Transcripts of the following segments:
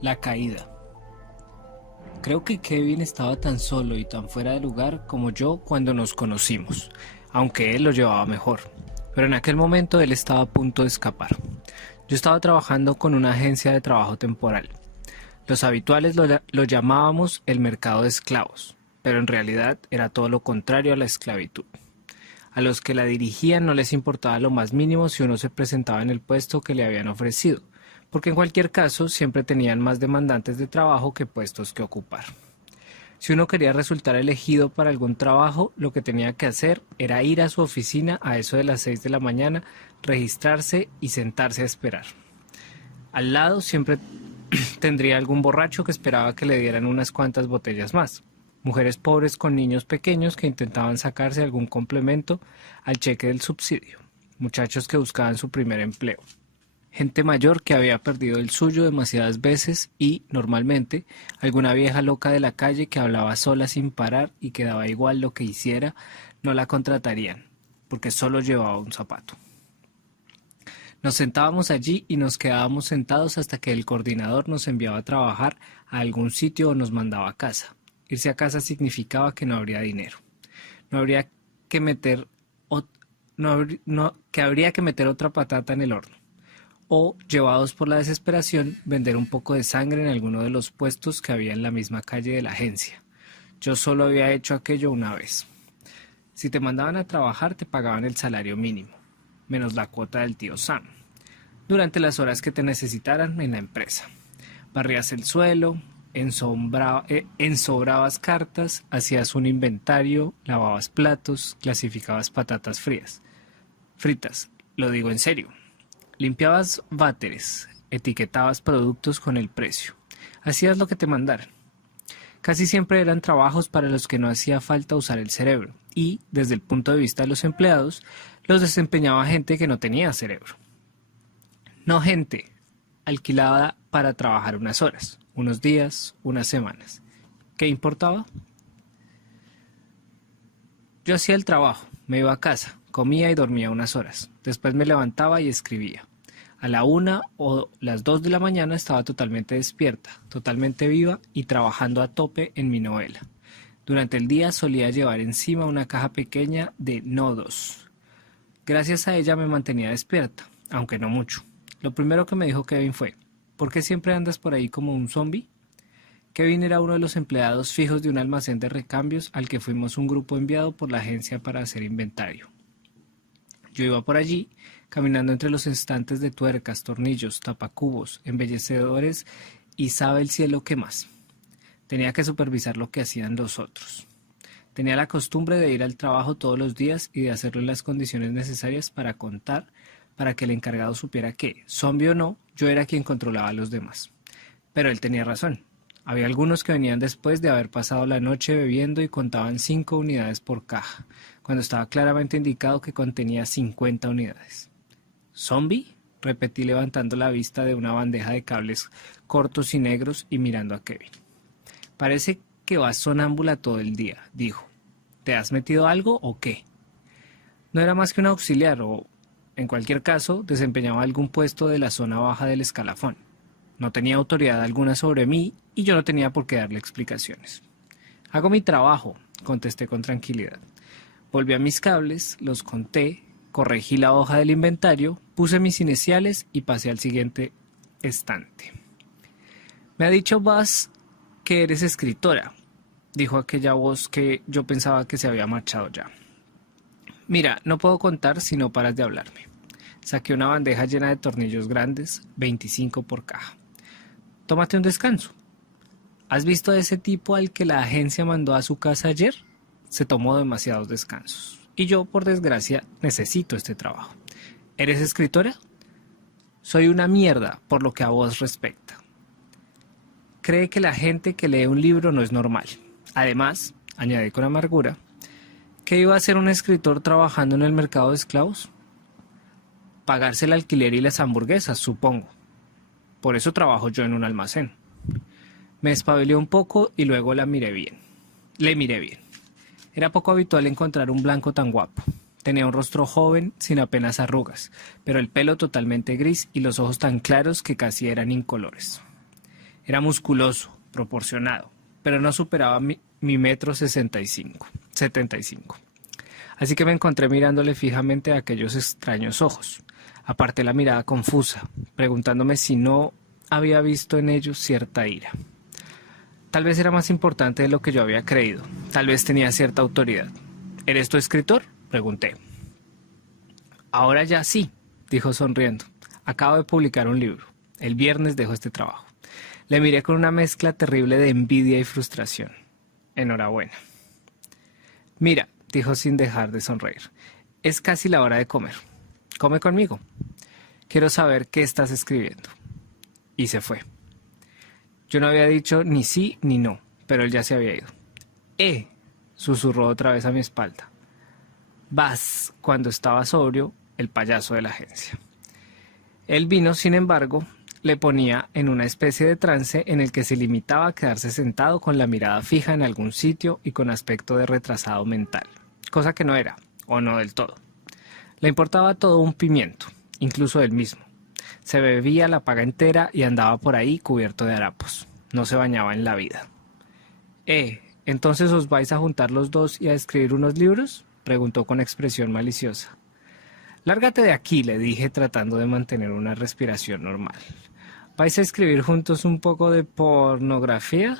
La caída. Creo que Kevin estaba tan solo y tan fuera de lugar como yo cuando nos conocimos, aunque él lo llevaba mejor. Pero en aquel momento él estaba a punto de escapar. Yo estaba trabajando con una agencia de trabajo temporal. Los habituales lo llamábamos el mercado de esclavos, pero en realidad era todo lo contrario a la esclavitud. A los que la dirigían no les importaba lo más mínimo si uno se presentaba en el puesto que le habían ofrecido, porque en cualquier caso siempre tenían más demandantes de trabajo que puestos que ocupar. Si uno quería resultar elegido para algún trabajo, lo que tenía que hacer era ir a su oficina a eso de las 6 de la mañana, registrarse y sentarse a esperar. Al lado siempre tendría algún borracho que esperaba que le dieran unas cuantas botellas más. Mujeres pobres con niños pequeños que intentaban sacarse algún complemento al cheque del subsidio. Muchachos que buscaban su primer empleo. Gente mayor que había perdido el suyo demasiadas veces y, normalmente, alguna vieja loca de la calle que hablaba sola sin parar y que daba igual lo que hiciera, no la contratarían, porque solo llevaba un zapato. Nos sentábamos allí y nos quedábamos sentados hasta que el coordinador nos enviaba a trabajar a algún sitio o nos mandaba a casa. Irse a casa significaba que no habría dinero. No habría que meter, que habría que meter otra patata en el horno. O, llevados por la desesperación, vender un poco de sangre en alguno de los puestos que había en la misma calle de la agencia. Yo solo había hecho aquello una vez. Si te mandaban a trabajar, te pagaban el salario mínimo, menos la cuota del tío Sam, durante las horas que te necesitaran en la empresa. Barrías el suelo, ensobrabas cartas, hacías un inventario, lavabas platos, clasificabas patatas fritas, lo digo en serio. Limpiabas váteres, etiquetabas productos con el precio. Hacías lo que te mandaran. Casi siempre eran trabajos para los que no hacía falta usar el cerebro y, desde el punto de vista de los empleados, los desempeñaba gente que no tenía cerebro. No gente alquilada para trabajar unas horas, unos días, unas semanas. ¿Qué importaba? Yo hacía el trabajo, me iba a casa, comía y dormía unas horas. Después me levantaba y escribía. A la 1 o las 2 de la mañana estaba totalmente despierta, totalmente viva y trabajando a tope en mi novela. Durante el día solía llevar encima una caja pequeña de nodos. Gracias a ella me mantenía despierta, aunque no mucho. Lo primero que me dijo Kevin fue: ¿por qué siempre andas por ahí como un zombi? Kevin era uno de los empleados fijos de un almacén de recambios al que fuimos un grupo enviado por la agencia para hacer inventario. Yo iba por allí, caminando entre los estantes de tuercas, tornillos, tapacubos, embellecedores y sabe el cielo qué más. Tenía que supervisar lo que hacían los otros. Tenía la costumbre de ir al trabajo todos los días y de hacerlo en las condiciones necesarias para contar, para que el encargado supiera que, zombi o no, yo era quien controlaba a los demás. Pero él tenía razón. Había algunos que venían después de haber pasado la noche bebiendo y contaban 5 unidades por caja, cuando estaba claramente indicado que contenía 50 unidades. ¿Zombi? Repetí levantando la vista de una bandeja de cables cortos y negros y mirando a Kevin. Parece que vas sonámbula todo el día, dijo. ¿Te has metido algo o qué? No era más que un auxiliar o, en cualquier caso, desempeñaba algún puesto de la zona baja del escalafón. No tenía autoridad alguna sobre mí y yo no tenía por qué darle explicaciones. Hago mi trabajo, contesté con tranquilidad. Volví a mis cables, los conté, corregí la hoja del inventario, puse mis iniciales y pasé al siguiente estante. Me ha dicho Buzz que eres escritora, dijo aquella voz que yo pensaba que se había marchado ya. Mira, no puedo contar si no paras de hablarme. Saqué una bandeja llena de tornillos grandes, 25 por caja. Tómate un descanso. ¿Has visto a ese tipo al que la agencia mandó a su casa ayer? Se tomó demasiados descansos. Y yo, por desgracia, necesito este trabajo. ¿Eres escritora? Soy una mierda por lo que a vos respecta. Cree que la gente que lee un libro no es normal. Además, añadí con amargura, ¿qué iba a hacer un escritor trabajando en el mercado de esclavos? Pagarse el alquiler y las hamburguesas, supongo. Por eso trabajo yo en un almacén. Me espabilé un poco y luego le miré bien. Era poco habitual encontrar un blanco tan guapo. Tenía un rostro joven, sin apenas arrugas, pero el pelo totalmente gris y los ojos tan claros que casi eran incolores. Era musculoso, proporcionado, pero no superaba mi metro 75. Así que me encontré mirándole fijamente a aquellos extraños ojos. Aparté la mirada confusa, preguntándome si no había visto en ellos cierta ira. Tal vez era más importante de lo que yo había creído. Tal vez tenía cierta autoridad. ¿Eres tu escritor?, pregunté. Ahora ya sí, dijo sonriendo. Acabo de publicar un libro. El viernes dejo este trabajo. Le miré con una mezcla terrible de envidia y frustración. Enhorabuena. Mira, dijo sin dejar de sonreír. Es casi la hora de comer. Come conmigo. Quiero saber qué estás escribiendo. Y se fue. Yo no había dicho ni sí ni no, pero él ya se había ido. Susurró otra vez a mi espalda. Vas, cuando estaba sobrio, el payaso de la agencia. El vino, sin embargo, le ponía en una especie de trance en el que se limitaba a quedarse sentado con la mirada fija en algún sitio y con aspecto de retrasado mental, cosa que no era, o no del todo. Le importaba todo un pimiento, incluso él mismo. Se bebía la paga entera y andaba por ahí cubierto de harapos. No se bañaba en la vida. ¿Entonces os vais a juntar los dos y a escribir unos libros?, preguntó con expresión maliciosa. Lárgate de aquí, le dije tratando de mantener una respiración normal. ¿Vais a escribir juntos un poco de pornografía?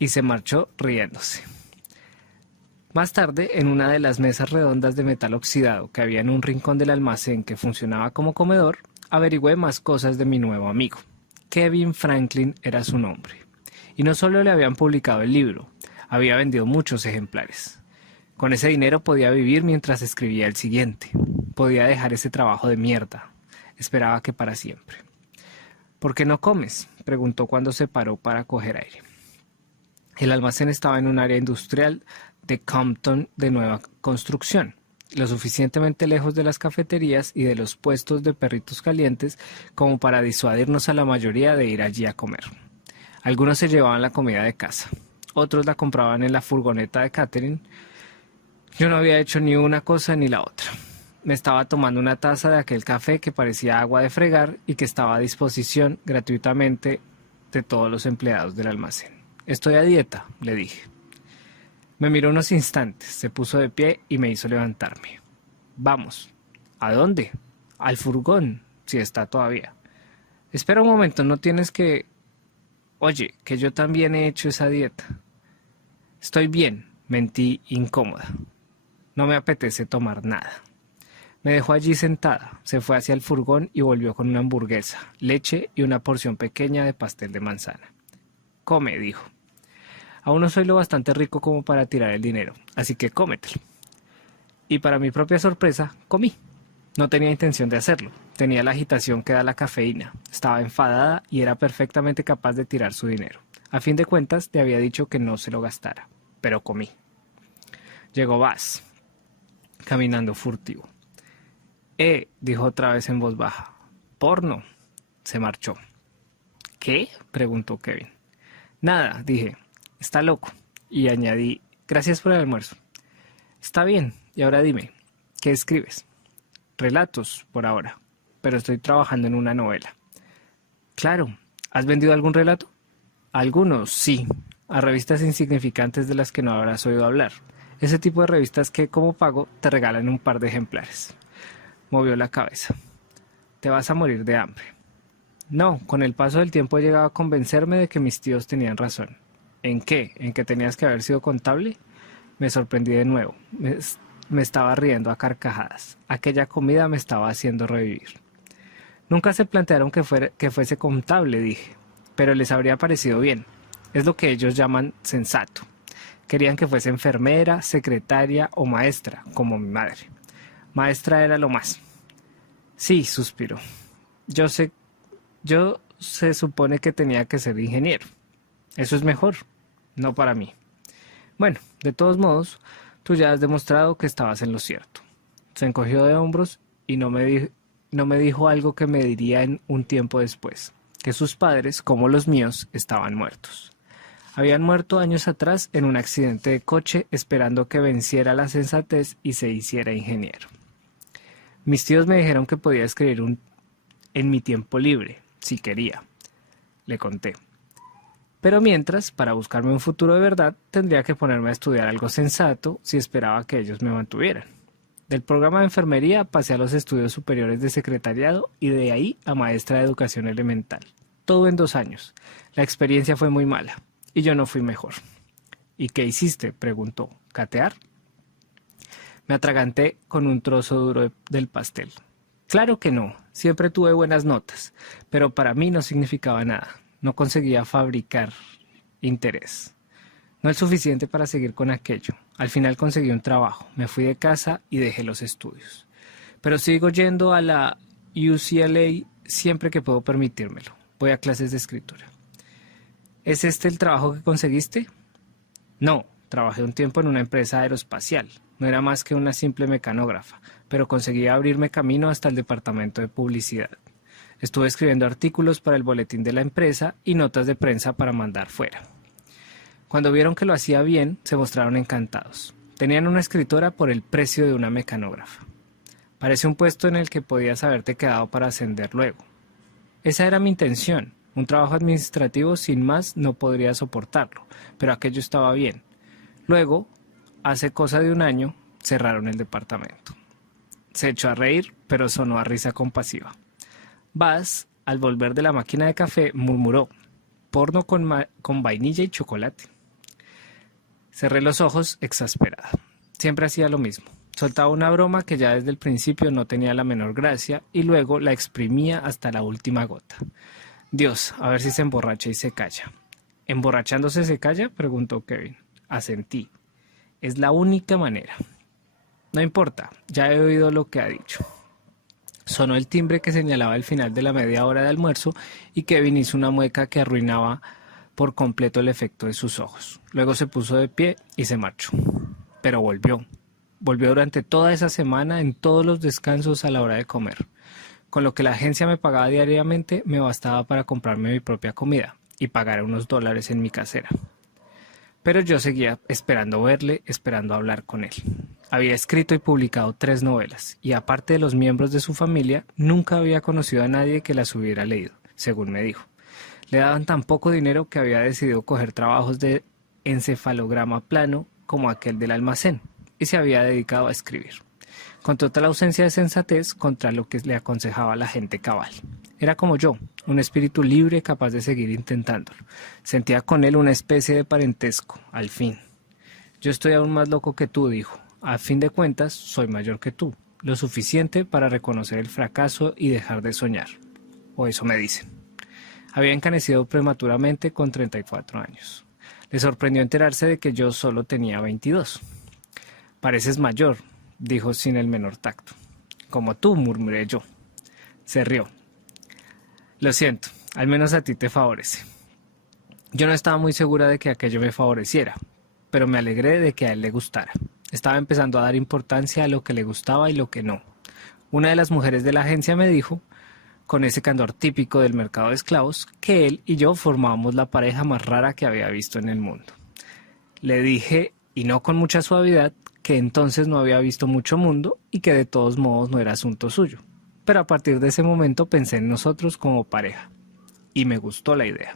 Y se marchó riéndose. Más tarde, en una de las mesas redondas de metal oxidado que había en un rincón del almacén que funcionaba como comedor, averigüé más cosas de mi nuevo amigo. Kevin Franklin era su nombre. Y no solo le habían publicado el libro, había vendido muchos ejemplares. Con ese dinero podía vivir mientras escribía el siguiente. Podía dejar ese trabajo de mierda. Esperaba que para siempre. ¿Por qué no comes?, preguntó cuando se paró para coger aire. El almacén estaba en un área industrial de Compton de nueva construcción, lo suficientemente lejos de las cafeterías y de los puestos de perritos calientes como para disuadirnos a la mayoría de ir allí a comer. Algunos se llevaban la comida de casa, otros la compraban en la furgoneta de catering. Yo no había hecho ni una cosa ni la otra. Me estaba tomando una taza de aquel café que parecía agua de fregar y que estaba a disposición gratuitamente de todos los empleados del almacén. Estoy a dieta, le dije. Me miró unos instantes, se puso de pie y me hizo levantarme. Vamos. ¿A dónde? Al furgón, si está todavía. Espera un momento, no tienes que... Oye, que yo también he hecho esa dieta. Estoy bien, mentí incómoda. No me apetece tomar nada. Me dejó allí sentada, se fue hacia el furgón y volvió con una hamburguesa, leche y una porción pequeña de pastel de manzana. Come, dijo. Aún no soy lo bastante rico como para tirar el dinero, así que cómetelo. Y para mi propia sorpresa, comí. No tenía intención de hacerlo. Tenía la agitación que da la cafeína. Estaba enfadada y era perfectamente capaz de tirar su dinero. A fin de cuentas, le había dicho que no se lo gastara, pero comí. Llegó Bas, caminando furtivo. Dijo otra vez en voz baja. Porno. Se marchó. ¿Qué?, preguntó Kevin. Nada, dije. Está loco. Y añadí, gracias por el almuerzo. Está bien, y ahora dime, ¿qué escribes? Relatos, por ahora, pero estoy trabajando en una novela. Claro, ¿has vendido algún relato? Algunos, sí, a revistas insignificantes de las que no habrás oído hablar. Ese tipo de revistas que, como pago, te regalan un par de ejemplares. Movió la cabeza. Te vas a morir de hambre. No, con el paso del tiempo he llegado a convencerme de que mis tíos tenían razón. ¿En qué? ¿En que tenías que haber sido contable? Me sorprendí de nuevo. Me estaba riendo a carcajadas. Aquella comida me estaba haciendo revivir. Nunca se plantearon que fuese contable, dije, pero les habría parecido bien. Es lo que ellos llaman sensato. Querían que fuese enfermera, secretaria o maestra, como mi madre. Maestra era lo más. Sí, suspiró. Yo se supone que tenía que ser ingeniero. Eso es mejor, no para mí. Bueno, de todos modos, tú ya has demostrado que estabas en lo cierto. Se encogió de hombros y no me dijo algo que me diría en un tiempo después, que sus padres, como los míos, estaban muertos. Habían muerto años atrás en un accidente de coche esperando que venciera la sensatez y se hiciera ingeniero. Mis tíos me dijeron que podía escribir en mi tiempo libre, si quería. Le conté. Pero mientras, para buscarme un futuro de verdad, tendría que ponerme a estudiar algo sensato si esperaba que ellos me mantuvieran. Del programa de enfermería pasé a los estudios superiores de secretariado y de ahí a maestra de educación elemental. Todo en 2 años. La experiencia fue muy mala y yo no fui mejor. ¿Y qué hiciste?, preguntó. ¿Catear? Me atraganté con un trozo duro del pastel. Claro que no, siempre tuve buenas notas, pero para mí no significaba nada. No conseguía fabricar interés. No el suficiente para seguir con aquello. Al final conseguí un trabajo, me fui de casa y dejé los estudios. Pero sigo yendo a la UCLA siempre que puedo permitírmelo. Voy a clases de escritura. ¿Es este el trabajo que conseguiste? No, trabajé un tiempo en una empresa aeroespacial. No era más que una simple mecanógrafa, pero conseguí abrirme camino hasta el departamento de publicidad. Estuve escribiendo artículos para el boletín de la empresa y notas de prensa para mandar fuera. Cuando vieron que lo hacía bien, se mostraron encantados. Tenían una escritora por el precio de una mecanógrafa. Parece un puesto en el que podías haberte quedado para ascender luego. Esa era mi intención. Un trabajo administrativo sin más no podría soportarlo, pero aquello estaba bien. Luego, hace cosa de un año, cerraron el departamento. Se echó a reír, pero sonó a risa compasiva. Buzz, al volver de la máquina de café, murmuró: «Porno con vainilla y chocolate». Cerré los ojos exasperada. Siempre hacía lo mismo. Soltaba una broma que ya desde el principio no tenía la menor gracia y luego la exprimía hasta la última gota. Dios, a ver si se emborracha y se calla. ¿Emborrachándose se calla?, preguntó Kevin. Asentí. Es la única manera. No importa, ya he oído lo que ha dicho. Sonó el timbre que señalaba el final de la media hora de almuerzo y Kevin hizo una mueca que arruinaba por completo el efecto de sus ojos. Luego se puso de pie y se marchó. Pero volvió. Volvió durante toda esa semana en todos los descansos a la hora de comer. Con lo que la agencia me pagaba diariamente me bastaba para comprarme mi propia comida y pagar unos $1 en mi casera. Pero yo seguía esperando verle, esperando hablar con él. Había escrito y publicado 3 novelas, y aparte de los miembros de su familia, nunca había conocido a nadie que las hubiera leído, según me dijo. Le daban tan poco dinero que había decidido coger trabajos de encefalograma plano como aquel del almacén, y se había dedicado a escribir. Con total ausencia de sensatez contra lo que le aconsejaba la gente cabal. Era como yo, un espíritu libre capaz de seguir intentándolo. Sentía con él una especie de parentesco, al fin. Yo estoy aún más loco que tú, dijo. A fin de cuentas, soy mayor que tú, lo suficiente para reconocer el fracaso y dejar de soñar. O eso me dicen. Había encanecido prematuramente con 34 años. Le sorprendió enterarse de que yo solo tenía 22. Pareces mayor, dijo sin el menor tacto. Como tú, murmuré yo. Se rió. Lo siento, al menos a ti te favorece. Yo no estaba muy segura de que aquello me favoreciera, pero me alegré de que a él le gustara. Estaba empezando a dar importancia a lo que le gustaba y lo que no. Una de las mujeres de la agencia me dijo, con ese candor típico del mercado de esclavos, que él y yo formábamos la pareja más rara que había visto en el mundo. Le dije, y no con mucha suavidad, que entonces no había visto mucho mundo y que de todos modos no era asunto suyo. Pero a partir de ese momento pensé en nosotros como pareja. Y me gustó la idea.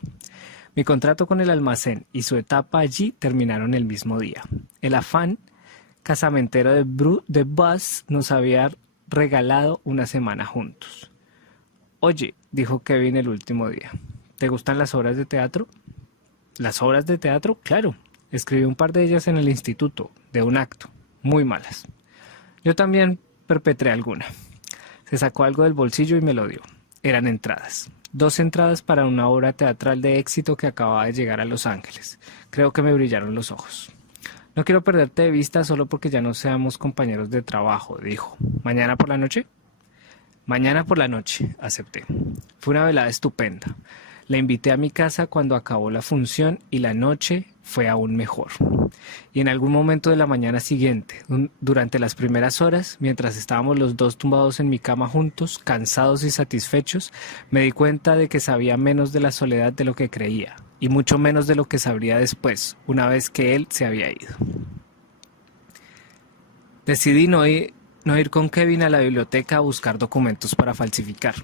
Mi contrato con el almacén y su etapa allí terminaron el mismo día. El afán casamentero de Buzz nos había regalado una semana juntos. Oye, dijo Kevin el último día, ¿te gustan las obras de teatro? ¿Las obras de teatro? Claro. Escribí un par de ellas en el instituto, de un acto. Muy malas. Yo también perpetré alguna. Se sacó algo del bolsillo y me lo dio. Eran entradas. 2 entradas para una obra teatral de éxito que acababa de llegar a Los Ángeles. Creo que me brillaron los ojos. No quiero perderte de vista solo porque ya no seamos compañeros de trabajo, dijo. ¿Mañana por la noche? Mañana por la noche, acepté. Fue una velada estupenda. La invité a mi casa cuando acabó la función y la noche fue aún mejor. Y en algún momento de la mañana siguiente, durante las primeras horas, mientras estábamos los dos tumbados en mi cama juntos, cansados y satisfechos, me di cuenta de que sabía menos de la soledad de lo que creía, y mucho menos de lo que sabría después, una vez que él se había ido. Decidí no ir con Kevin a la biblioteca a buscar documentos para falsificar.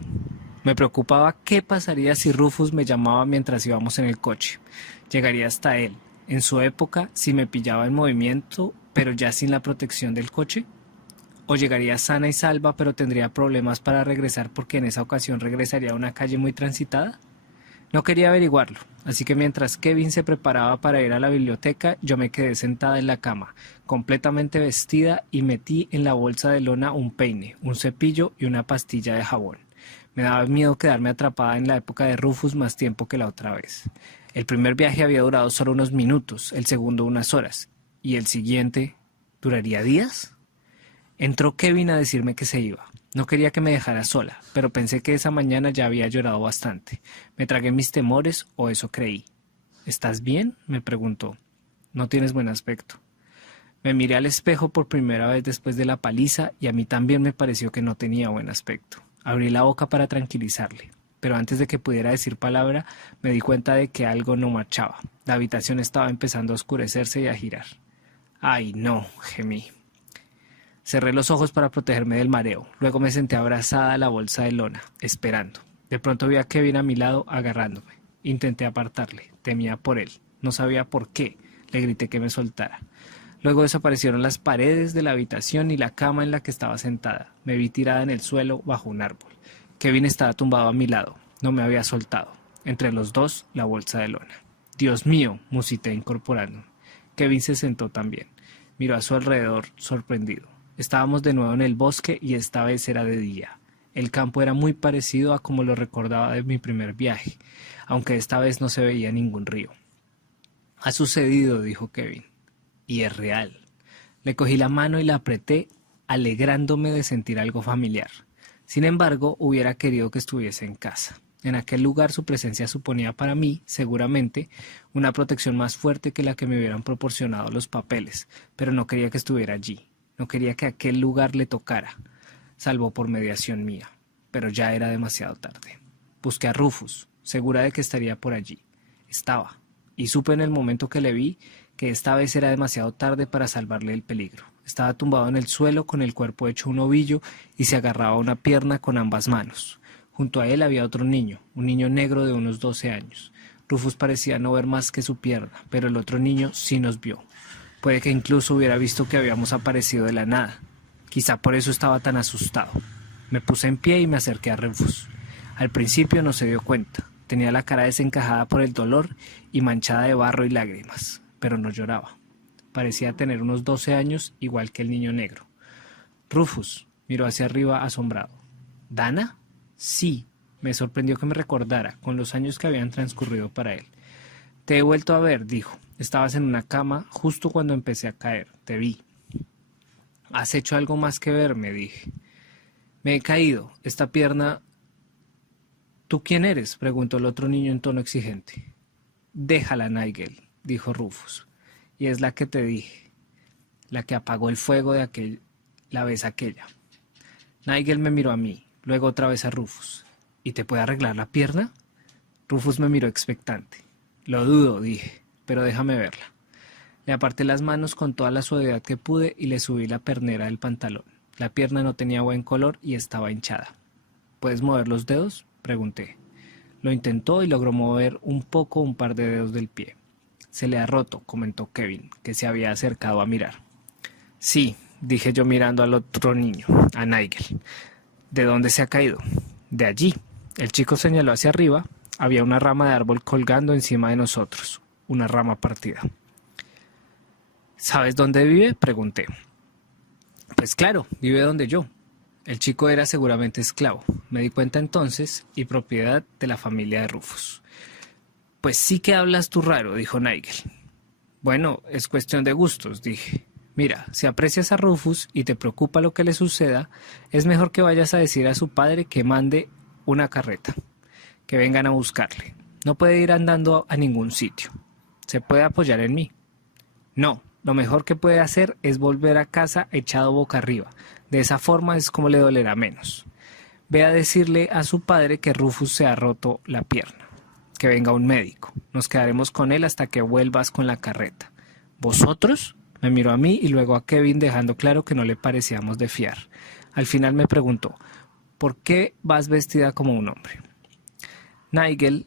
Me preocupaba qué pasaría si Rufus me llamaba mientras íbamos en el coche. Llegaría hasta él. En su época, si me pillaba en movimiento, pero ya sin la protección del coche. O llegaría sana y salva, pero tendría problemas para regresar porque en esa ocasión regresaría a una calle muy transitada. No quería averiguarlo, así que mientras Kevin se preparaba para ir a la biblioteca, yo me quedé sentada en la cama, completamente vestida, y metí en la bolsa de lona un peine, un cepillo y una pastilla de jabón. Me daba miedo quedarme atrapada en la época de Rufus más tiempo que la otra vez. El primer viaje había durado solo unos minutos, el segundo unas horas, y el siguiente ¿duraría días? Entró Kevin a decirme que se iba. No quería que me dejara sola, pero pensé que esa mañana ya había llorado bastante. Me tragué mis temores, o eso creí. ¿Estás bien?, me preguntó. No tienes buen aspecto. Me miré al espejo por primera vez después de la paliza y a mí también me pareció que no tenía buen aspecto. Abrí la boca para tranquilizarle, pero antes de que pudiera decir palabra, me di cuenta de que algo no marchaba. La habitación estaba empezando a oscurecerse y a girar. «Ay, no», gemí. Cerré los ojos para protegerme del mareo. Luego me senté abrazada a la bolsa de lona, esperando. De pronto vi a Kevin a mi lado, agarrándome. Intenté apartarle. Temía por él. No sabía por qué. Le grité que me soltara. Luego desaparecieron las paredes de la habitación y la cama en la que estaba sentada. Me vi tirada en el suelo bajo un árbol. Kevin estaba tumbado a mi lado. No me había soltado. Entre los dos, la bolsa de lona. «Dios mío», musité incorporándome. Kevin se sentó también. Miró a su alrededor, sorprendido. Estábamos de nuevo en el bosque y esta vez era de día. El campo era muy parecido a como lo recordaba de mi primer viaje, aunque esta vez no se veía ningún río. «Ha sucedido», dijo Kevin. «Y es real». Le cogí la mano y la apreté, alegrándome de sentir algo familiar. Sin embargo, hubiera querido que estuviese en casa. En aquel lugar su presencia suponía para mí, seguramente, una protección más fuerte que la que me hubieran proporcionado los papeles, pero no quería que estuviera allí. No quería que aquel lugar le tocara, salvo por mediación mía, pero ya era demasiado tarde. Busqué a Rufus, segura de que estaría por allí. Estaba, y supe en el momento que le vi que esta vez era demasiado tarde para salvarle del peligro. Estaba tumbado en el suelo con el cuerpo hecho un ovillo y se agarraba a una pierna con ambas manos. Junto a él había otro niño, un niño negro de unos 12 años. Rufus parecía no ver más que su pierna, pero el otro niño sí nos vio. Puede que incluso hubiera visto que habíamos aparecido de la nada. Quizá por eso estaba tan asustado. Me puse en pie y me acerqué a Rufus. Al principio no se dio cuenta. Tenía la cara desencajada por el dolor y manchada de barro y lágrimas, pero no lloraba. Parecía tener unos 12 años, igual que el niño negro. Rufus miró hacia arriba asombrado. ¿Dana? Sí, me sorprendió que me recordara, con los años que habían transcurrido para él. Te he vuelto a ver, dijo. Estabas en una cama justo cuando empecé a caer. Te vi. Has hecho algo más que verme, dije. Me he caído. Esta pierna... ¿Tú quién eres?, preguntó el otro niño en tono exigente. Déjala, Nigel, dijo Rufus. Y es la que te dije. La que apagó el fuego de la vez aquella. Nigel me miró a mí, luego otra vez a Rufus. ¿Y te puede arreglar la pierna? Rufus me miró expectante. Lo dudo, dije, pero déjame verla. Le aparté las manos con toda la suavidad que pude y le subí la pernera del pantalón. La pierna no tenía buen color y estaba hinchada. ¿Puedes mover los dedos?, pregunté. Lo intentó y logró mover un poco un par de dedos del pie. Se le ha roto, comentó Kevin, que se había acercado a mirar. Sí, dije yo mirando al otro niño, a Nigel. ¿De dónde se ha caído? De allí. El chico señaló hacia arriba. Había una rama de árbol colgando encima de nosotros, una rama partida. ¿Sabes dónde vive?, pregunté. Pues claro, vive donde yo. El chico era seguramente esclavo, me di cuenta entonces, y propiedad de la familia de Rufus. Pues sí que hablas tú raro, dijo Nigel. Bueno, es cuestión de gustos, dije. Mira, si aprecias a Rufus y te preocupa lo que le suceda, es mejor que vayas a decir a su padre que mande una carreta, que vengan a buscarle. No puede ir andando a ningún sitio. ¿Se puede apoyar en mí? No, lo mejor que puede hacer es volver a casa echado boca arriba. De esa forma es como le dolerá menos. Ve a decirle a su padre que Rufus se ha roto la pierna. Que venga un médico. Nos quedaremos con él hasta que vuelvas con la carreta. ¿Vosotros? Me miró a mí y luego a Kevin, dejando claro que no le parecíamos de fiar. Al final me preguntó, ¿por qué vas vestida como un hombre? Nigel,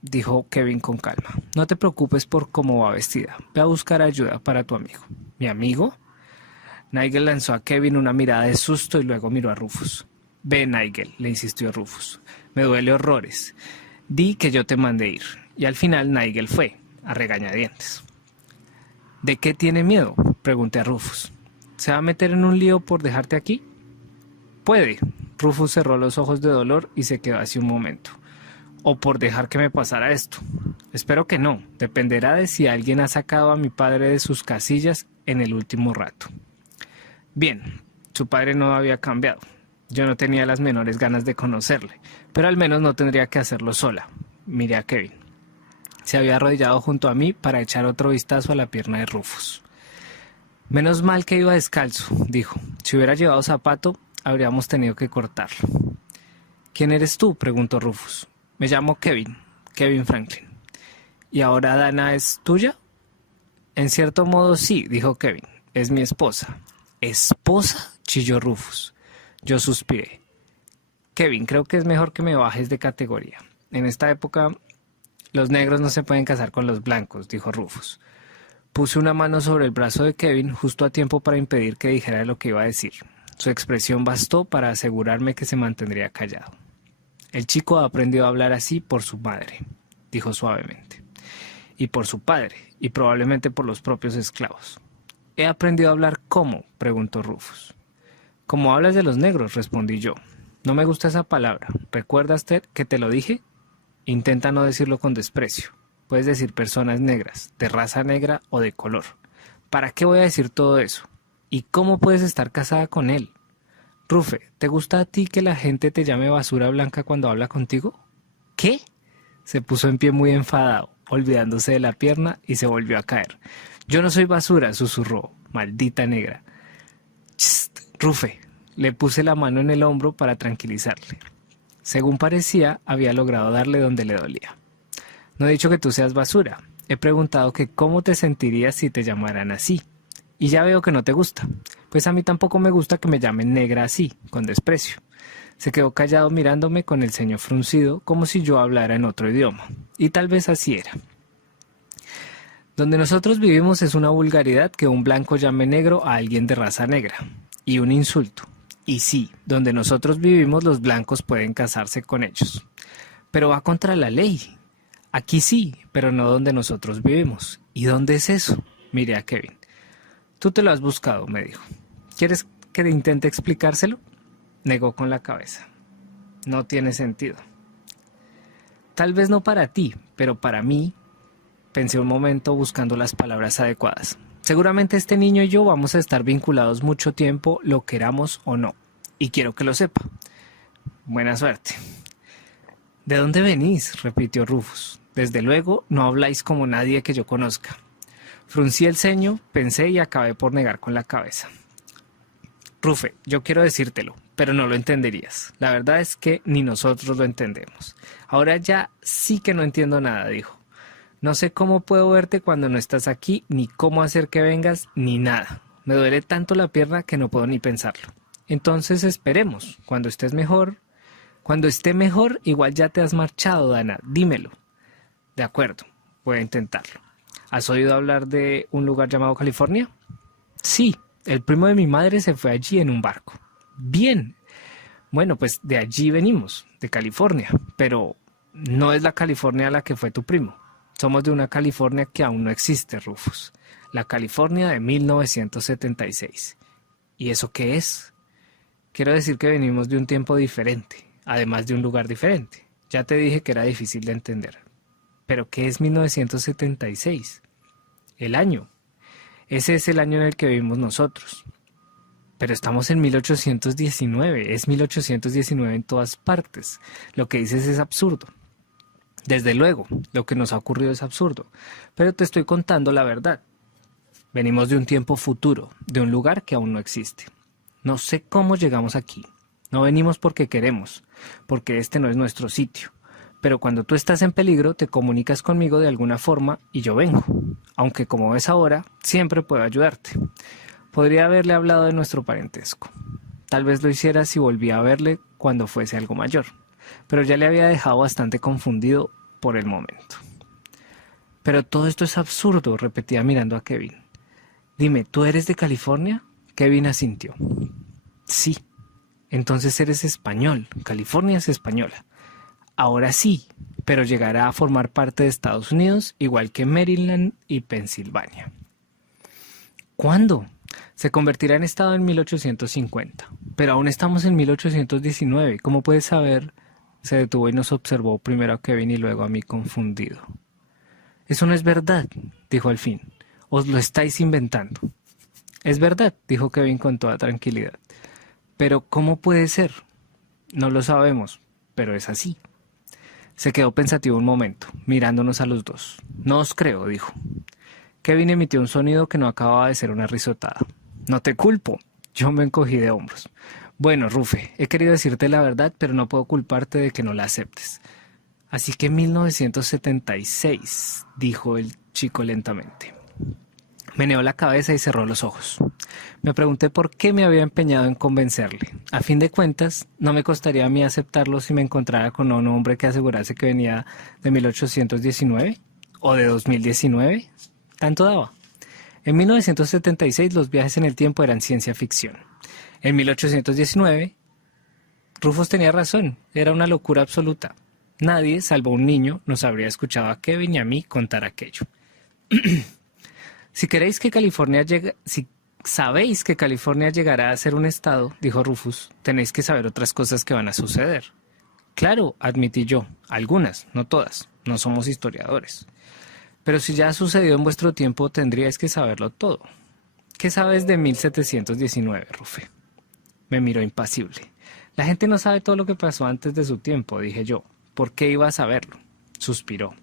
dijo Kevin con calma, no te preocupes por cómo va vestida. Ve a buscar ayuda para tu amigo. ¿Mi amigo? Nigel lanzó a Kevin una mirada de susto y luego miró a Rufus. Ve, Nigel, le insistió Rufus. Me duele horrores. Di que yo te mandé ir. Y al final Nigel fue, a regañadientes. ¿De qué tiene miedo?, pregunté a Rufus. ¿Se va a meter en un lío por dejarte aquí? Puede. Rufus cerró los ojos de dolor y se quedó así un momento. O por dejar que me pasara esto. Espero que no. Dependerá de si alguien ha sacado a mi padre de sus casillas en el último rato. Bien, su padre no había cambiado. Yo no tenía las menores ganas de conocerle, pero al menos no tendría que hacerlo sola. Miré a Kevin. Se había arrodillado junto a mí para echar otro vistazo a la pierna de Rufus. Menos mal que iba descalzo, dijo. Si hubiera llevado zapato, habríamos tenido que cortarlo. ¿Quién eres tú?, preguntó Rufus. Me llamo Kevin, Kevin Franklin. ¿Y ahora Dana es tuya? En cierto modo sí, dijo Kevin. Es mi esposa. ¿Esposa?, chilló Rufus. Yo suspiré. Kevin, creo que es mejor que me bajes de categoría. En esta época, los negros no se pueden casar con los blancos, dijo Rufus. Puse una mano sobre el brazo de Kevin justo a tiempo para impedir que dijera lo que iba a decir. Su expresión bastó para asegurarme que se mantendría callado. El chico ha aprendido a hablar así por su madre, dijo suavemente. Y por su padre, y probablemente por los propios esclavos. ¿He aprendido a hablar cómo?, preguntó Rufus. Como hablas de los negros, respondí yo. No me gusta esa palabra. ¿Recuerdas, Ted, que te lo dije? Intenta no decirlo con desprecio. Puedes decir personas negras, de raza negra o de color. ¿Para qué voy a decir todo eso? ¿Y cómo puedes estar casada con él? Rufe, ¿te gusta a ti que la gente te llame basura blanca cuando habla contigo? ¿Qué? Se puso en pie muy enfadado, olvidándose de la pierna y se volvió a caer. Yo no soy basura, susurró. Maldita negra. Chst, Rufe. Le puse la mano en el hombro para tranquilizarle. Según parecía, había logrado darle donde le dolía. No he dicho que tú seas basura. He preguntado que cómo te sentirías si te llamaran así. Y ya veo que no te gusta. Pues a mí tampoco me gusta que me llamen negra así, con desprecio. Se quedó callado mirándome con el ceño fruncido, como si yo hablara en otro idioma. Y tal vez así era. Donde nosotros vivimos es una vulgaridad que un blanco llame negro a alguien de raza negra. Y un insulto. Y sí, donde nosotros vivimos los blancos pueden casarse con ellos. Pero va contra la ley. Aquí sí, pero no donde nosotros vivimos. ¿Y dónde es eso? Miré a Kevin. Tú te lo has buscado, me dijo. ¿Quieres que te intente explicárselo? Negó con la cabeza. No tiene sentido. Tal vez no para ti, pero para mí, pensé un momento buscando las palabras adecuadas. Seguramente este niño y yo vamos a estar vinculados mucho tiempo, lo queramos o no. Y quiero que lo sepa. Buena suerte. ¿De dónde venís?, repitió Rufus. Desde luego, no habláis como nadie que yo conozca. Fruncí el ceño, pensé y acabé por negar con la cabeza. Rufe, yo quiero decírtelo, pero no lo entenderías. La verdad es que ni nosotros lo entendemos. Ahora ya sí que no entiendo nada, dijo. No sé cómo puedo verte cuando no estás aquí, ni cómo hacer que vengas, ni nada. Me duele tanto la pierna que no puedo ni pensarlo. Entonces esperemos. Cuando estés mejor... Cuando esté mejor, igual ya te has marchado, Dana. Dímelo. De acuerdo, voy a intentarlo. ¿Has oído hablar de un lugar llamado California? Sí, el primo de mi madre se fue allí en un barco. Bien. Bueno, pues de allí venimos, de California. Pero no es la California a la que fue tu primo. Somos de una California que aún no existe, Rufus. La California de 1976. ¿Y eso qué es? Quiero decir que venimos de un tiempo diferente, además de un lugar diferente. Ya te dije que era difícil de entender. ¿Pero qué es 1976? El año. Ese es el año en el que vivimos nosotros. Pero estamos en 1819. Es 1819 en todas partes. Lo que dices es absurdo. Desde luego, lo que nos ha ocurrido es absurdo. Pero te estoy contando la verdad. Venimos de un tiempo futuro, de un lugar que aún no existe. No sé cómo llegamos aquí. No venimos porque queremos, porque este no es nuestro sitio. Pero cuando tú estás en peligro, te comunicas conmigo de alguna forma y yo vengo. Aunque como ves ahora, siempre puedo ayudarte. Podría haberle hablado de nuestro parentesco. Tal vez lo hiciera si volvía a verle cuando fuese algo mayor, pero ya le había dejado bastante confundido por el momento. Pero todo esto es absurdo, repetía mirando a Kevin. Dime, ¿tú eres de California? Kevin asintió. Sí. Entonces eres español. California es española. Ahora sí, pero llegará a formar parte de Estados Unidos, igual que Maryland y Pensilvania. ¿Cuándo? Se convertirá en estado en 1850. Pero aún estamos en 1819. ¿Cómo puedes saber? Se detuvo y nos observó primero a Kevin y luego a mí confundido. Eso no es verdad, dijo al fin. Os lo estáis inventando. Es verdad, dijo Kevin con toda tranquilidad. Pero ¿cómo puede ser? No lo sabemos, pero es así. Se quedó pensativo un momento, mirándonos a los dos. No os creo, dijo. Kevin emitió un sonido que no acababa de ser una risotada. No te culpo. Yo me encogí de hombros. Bueno, Rufe, he querido decirte la verdad, pero no puedo culparte de que no la aceptes. Así que 1976, dijo el chico lentamente. Meneó la cabeza y cerró los ojos. Me pregunté por qué me había empeñado en convencerle. A fin de cuentas, no me costaría a mí aceptarlo si me encontrara con un hombre que asegurase que venía de 1819 o de 2019. Tanto daba. En 1976 los viajes en el tiempo eran ciencia ficción. En 1819, Rufus tenía razón, era una locura absoluta. Nadie, salvo un niño, nos habría escuchado a Kevin y a mí contar aquello. Si sabéis que California llegará a ser un estado, dijo Rufus, tenéis que saber otras cosas que van a suceder. Claro, admití yo, algunas, no todas, no somos historiadores. Pero si ya ha sucedido en vuestro tiempo, tendríais que saberlo todo. ¿Qué sabes de 1719, Rufe? Me miró impasible. La gente no sabe todo lo que pasó antes de su tiempo, dije yo. ¿Por qué iba a saberlo? Suspiró.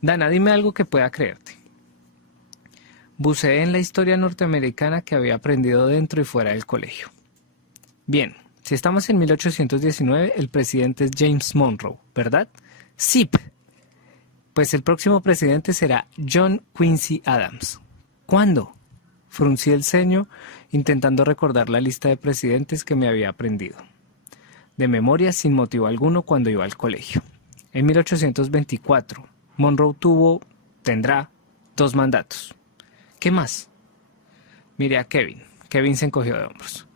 Dana, dime algo que pueda creerte. Buceé en la historia norteamericana que había aprendido dentro y fuera del colegio. Bien, si estamos en 1819, el presidente es James Monroe, ¿verdad? Sí. Pues el próximo presidente será John Quincy Adams. ¿Cuándo? Fruncí el ceño, intentando recordar la lista de presidentes que me había aprendido. De memoria, sin motivo alguno, cuando iba al colegio. En 1824, Monroe tendrá 2 mandatos. ¿Qué más? Miré a Kevin. Kevin se encogió de hombros.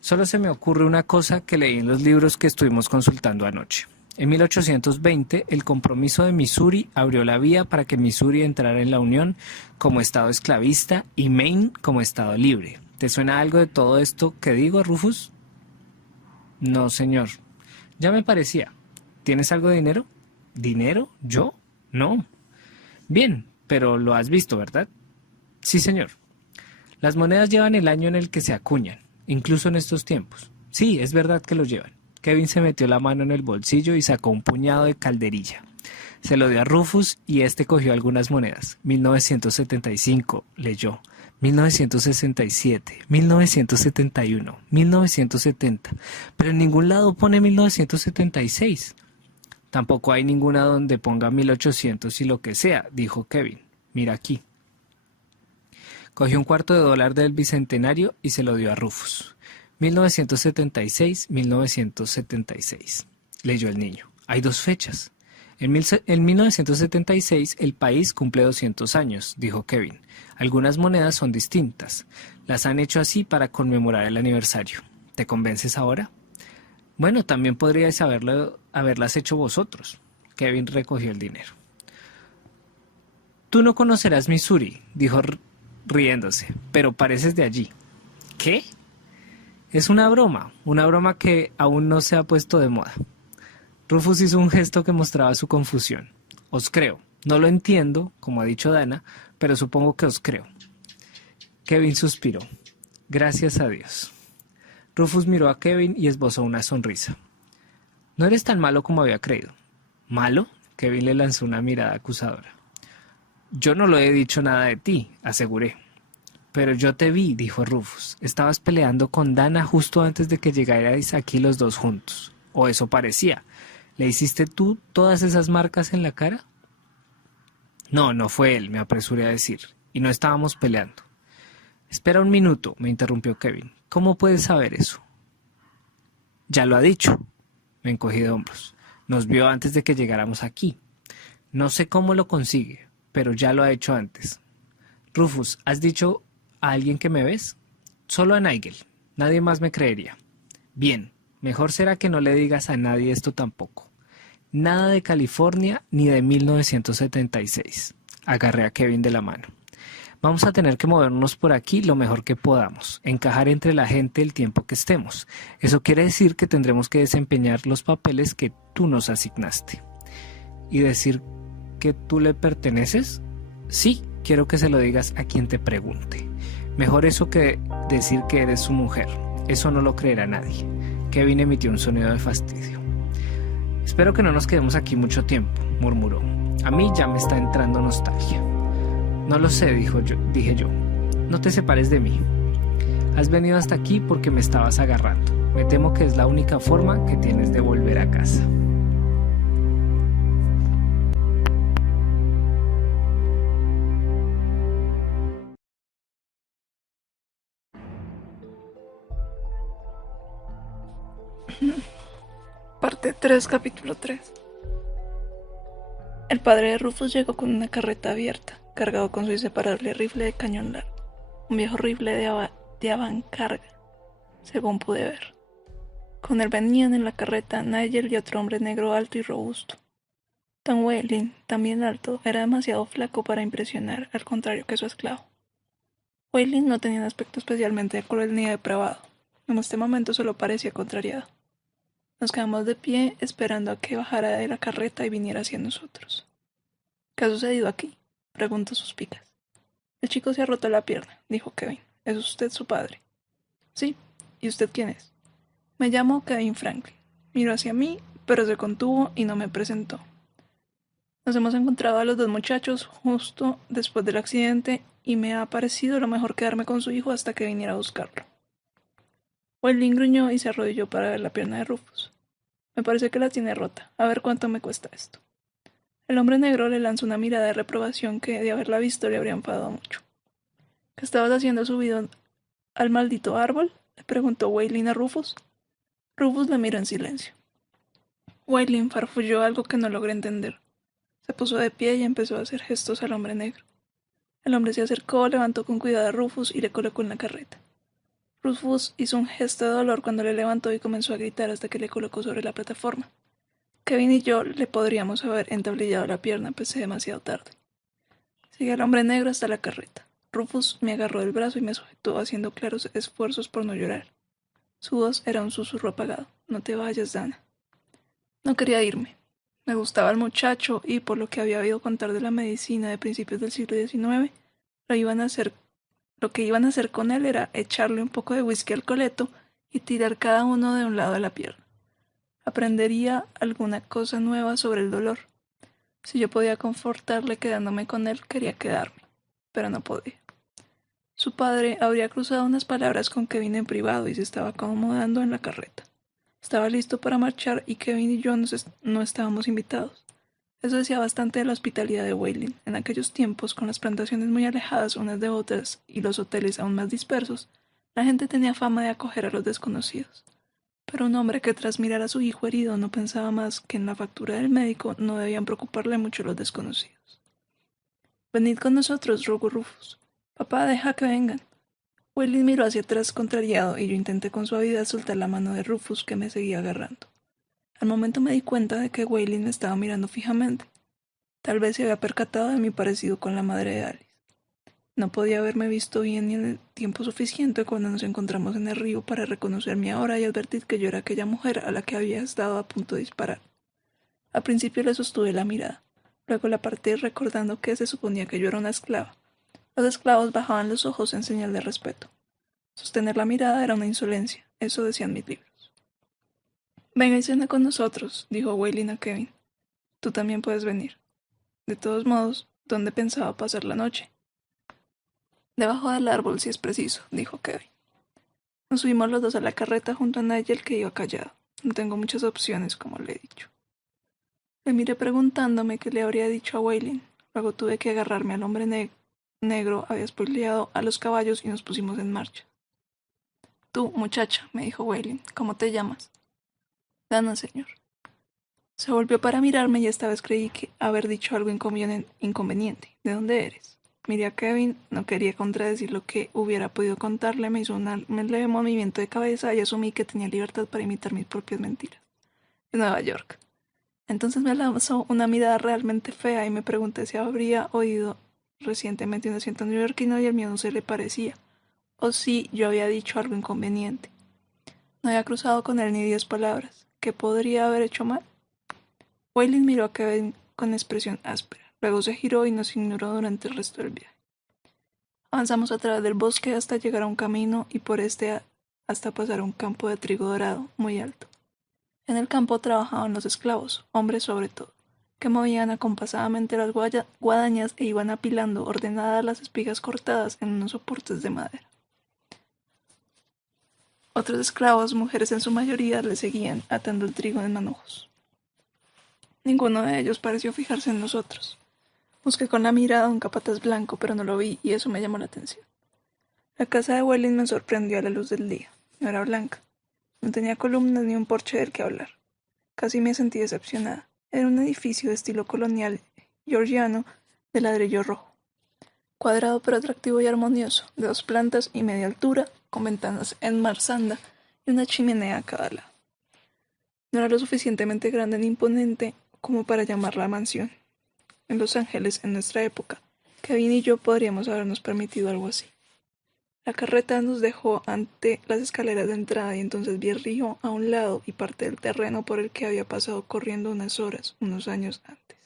Solo se me ocurre una cosa que leí en los libros que estuvimos consultando anoche. En 1820, el compromiso de Missouri abrió la vía para que Missouri entrara en la Unión como estado esclavista y Maine como estado libre. ¿Te suena algo de todo esto que digo, Rufus? No, señor. Ya me parecía. ¿Tienes algo de dinero? ¿Dinero? ¿Yo? No. Bien, pero lo has visto, ¿verdad? Sí, señor. Las monedas llevan el año en el que se acuñan, incluso en estos tiempos. Sí, es verdad que los llevan. Kevin se metió la mano en el bolsillo y sacó un puñado de calderilla. Se lo dio a Rufus y este cogió algunas monedas. 1975, leyó. 1967, 1971, 1970. Pero en ningún lado pone 1976. Tampoco hay ninguna donde ponga 1800 y lo que sea, dijo Kevin. Mira aquí. Cogió un $1/4 del bicentenario y se lo dio a Rufus. 1976, 1976. Leyó el niño. Hay 2 fechas. En 1976 el país cumple 200 años, dijo Kevin. Algunas monedas son distintas. Las han hecho así para conmemorar el aniversario. ¿Te convences ahora? Bueno, también podríais haberlas hecho vosotros. Kevin recogió el dinero. Tú no conocerás Missouri, dijo riéndose, pero pareces de allí. ¿Qué? Es una broma que aún no se ha puesto de moda. Rufus hizo un gesto que mostraba su confusión. Os creo. No lo entiendo, como ha dicho Dana, pero supongo que os creo. Kevin suspiró. Gracias a Dios. Rufus miró a Kevin y esbozó una sonrisa. No eres tan malo como había creído. ¿Malo? Kevin le lanzó una mirada acusadora. Yo no lo he dicho nada de ti, aseguré. Pero yo te vi, dijo Rufus. Estabas peleando con Dana justo antes de que llegarais aquí los dos juntos. O eso parecía. ¿Le hiciste tú todas esas marcas en la cara? No, no fue él, me apresuré a decir. Y no estábamos peleando. Espera un minuto, me interrumpió Kevin. ¿Cómo puedes saber eso? Ya lo ha dicho. Me encogí de hombros. Nos vio antes de que llegáramos aquí. No sé cómo lo consigue, pero ya lo ha hecho antes. Rufus, ¿has dicho a alguien que me ves? Solo a Nigel. Nadie más me creería. Bien, mejor será que no le digas a nadie esto tampoco. Nada de California ni de 1976. Agarré a Kevin de la mano. Vamos a tener que movernos por aquí lo mejor que podamos, encajar entre la gente el tiempo que estemos. Eso quiere decir que tendremos que desempeñar los papeles que tú nos asignaste. ¿Y decir que tú le perteneces? Sí, quiero que se lo digas a quien te pregunte. Mejor eso que decir que eres su mujer. Eso no lo creerá nadie. Kevin emitió un sonido de fastidio. Espero que no nos quedemos aquí mucho tiempo, murmuró. A mí ya me está entrando nostalgia. No lo sé, dije yo. No te separes de mí. Has venido hasta aquí porque me estabas agarrando. Me temo que es la única forma que tienes de volver a casa. Parte 3, capítulo 3. El padre de Rufus llegó con una carreta abierta, cargado con su inseparable rifle de cañón largo, un viejo rifle de avancarga, según pude ver. Con él venían en la carreta Nigel y otro hombre negro alto y robusto. Tom Welling, también alto, era demasiado flaco para impresionar, al contrario que su esclavo. Welling no tenía un aspecto especialmente cruel ni depravado. En este momento solo parecía contrariado. Nos quedamos de pie esperando a que bajara de la carreta y viniera hacia nosotros. ¿Qué ha sucedido aquí?, preguntó suspicaz. El chico se ha roto la pierna, dijo Kevin. ¿Es usted su padre? Sí. ¿Y usted quién es? Me llamo Kevin Franklin. Miró hacia mí, pero se contuvo y no me presentó. Nos hemos encontrado a los dos muchachos justo después del accidente y me ha parecido lo mejor quedarme con su hijo hasta que viniera a buscarlo. Welling gruñó y se arrodilló para ver la pierna de Rufus. Me parece que la tiene rota. A ver cuánto me cuesta esto. El hombre negro le lanzó una mirada de reprobación que, de haberla visto, le habría enfadado mucho. ¿Qué estabas haciendo subido al maldito árbol?, le preguntó Welling a Rufus. Rufus le miró en silencio. Welling farfulló algo que no logré entender. Se puso de pie y empezó a hacer gestos al hombre negro. El hombre se acercó, levantó con cuidado a Rufus y le colocó en la carreta. Rufus hizo un gesto de dolor cuando le levantó y comenzó a gritar hasta que le colocó sobre la plataforma. Kevin y yo le podríamos haber entablillado la pierna, pese demasiado tarde. Seguí al hombre negro hasta la carreta. Rufus me agarró del brazo y me sujetó haciendo claros esfuerzos por no llorar. Su voz era un susurro apagado. No te vayas, Dana. No quería irme. Me gustaba el muchacho y, por lo que había oído contar de la medicina de principios del siglo XIX, lo que iban a hacer con él era echarle un poco de whisky al coleto y tirar cada uno de un lado de la pierna. Aprendería alguna cosa nueva sobre el dolor. Si yo podía confortarle quedándome con él, quería quedarme, pero no podía. Su padre habría cruzado unas palabras con Kevin en privado y se estaba acomodando en la carreta. Estaba listo para marchar y Kevin y yo no estábamos invitados. Eso decía bastante de la hospitalidad de Welling. En aquellos tiempos, con las plantaciones muy alejadas unas de otras y los hoteles aún más dispersos, la gente tenía fama de acoger a los desconocidos. Pero un hombre que tras mirar a su hijo herido no pensaba más que en la factura del médico, no debían preocuparle mucho los desconocidos. Venid con nosotros, rogó Rufus. Papá, deja que vengan. Welling miró hacia atrás contrariado y yo intenté con suavidad soltar la mano de Rufus que me seguía agarrando. Al momento me di cuenta de que Welling me estaba mirando fijamente. Tal vez se había percatado de mi parecido con la madre de Alice. No podía haberme visto bien ni en el tiempo suficiente cuando nos encontramos en el río para reconocerme ahora y advertir que yo era aquella mujer a la que había estado a punto de disparar. Al principio le sostuve la mirada. Luego la aparté recordando que se suponía que yo era una esclava. Los esclavos bajaban los ojos en señal de respeto. Sostener la mirada era una insolencia, eso decían mis libros. Venga y cena con nosotros, dijo Welling a Kevin. Tú también puedes venir. De todos modos, ¿dónde pensaba pasar la noche? Debajo del árbol, si es preciso, dijo Kevin. Nos subimos los dos a la carreta junto a Nigel, que iba callado. No tengo muchas opciones, como le he dicho. Le miré preguntándome qué le habría dicho a Welling. Luego tuve que agarrarme al hombre negro, había spoileado a los caballos y nos pusimos en marcha. Tú, muchacha, me dijo Welling, ¿cómo te llamas? Gana, señor. Se volvió para mirarme y esta vez creí que haber dicho algo inconveniente. ¿De dónde eres? Miré a Kevin, no quería contradecir lo que hubiera podido contarle, me hizo un leve movimiento de cabeza y asumí que tenía libertad para imitar mis propias mentiras. De Nueva York. Entonces me lanzó una mirada realmente fea y me pregunté si habría oído recientemente un acento neoyorquino y el mío no se le parecía, o si yo había dicho algo inconveniente. No había cruzado con él ni 10 palabras. ¿Qué podría haber hecho mal? Waylon miró a Kevin con expresión áspera. Luego se giró y nos ignoró durante el resto del viaje. Avanzamos a través del bosque hasta llegar a un camino y por este hasta pasar a un campo de trigo dorado muy alto. En el campo trabajaban los esclavos, hombres sobre todo, que movían acompasadamente las guadañas e iban apilando ordenadas las espigas cortadas en unos soportes de madera. Otros esclavos, mujeres en su mayoría, le seguían, atando el trigo en manojos. Ninguno de ellos pareció fijarse en nosotros. Busqué con la mirada un capataz blanco, pero no lo vi, y eso me llamó la atención. La casa de Welling me sorprendió a la luz del día. No era blanca. No tenía columnas ni un porche del que hablar. Casi me sentí decepcionada. Era un edificio de estilo colonial georgiano de ladrillo rojo. Cuadrado pero atractivo y armonioso, de 2 plantas y media altura, con ventanas en marzanda y una chimenea a cada lado. No era lo suficientemente grande ni imponente como para llamarla mansión. En Los Ángeles, en nuestra época, Kevin y yo podríamos habernos permitido algo así. La carreta nos dejó ante las escaleras de entrada y entonces vi el río a un lado y parte del terreno por el que había pasado corriendo unas horas, unos años antes.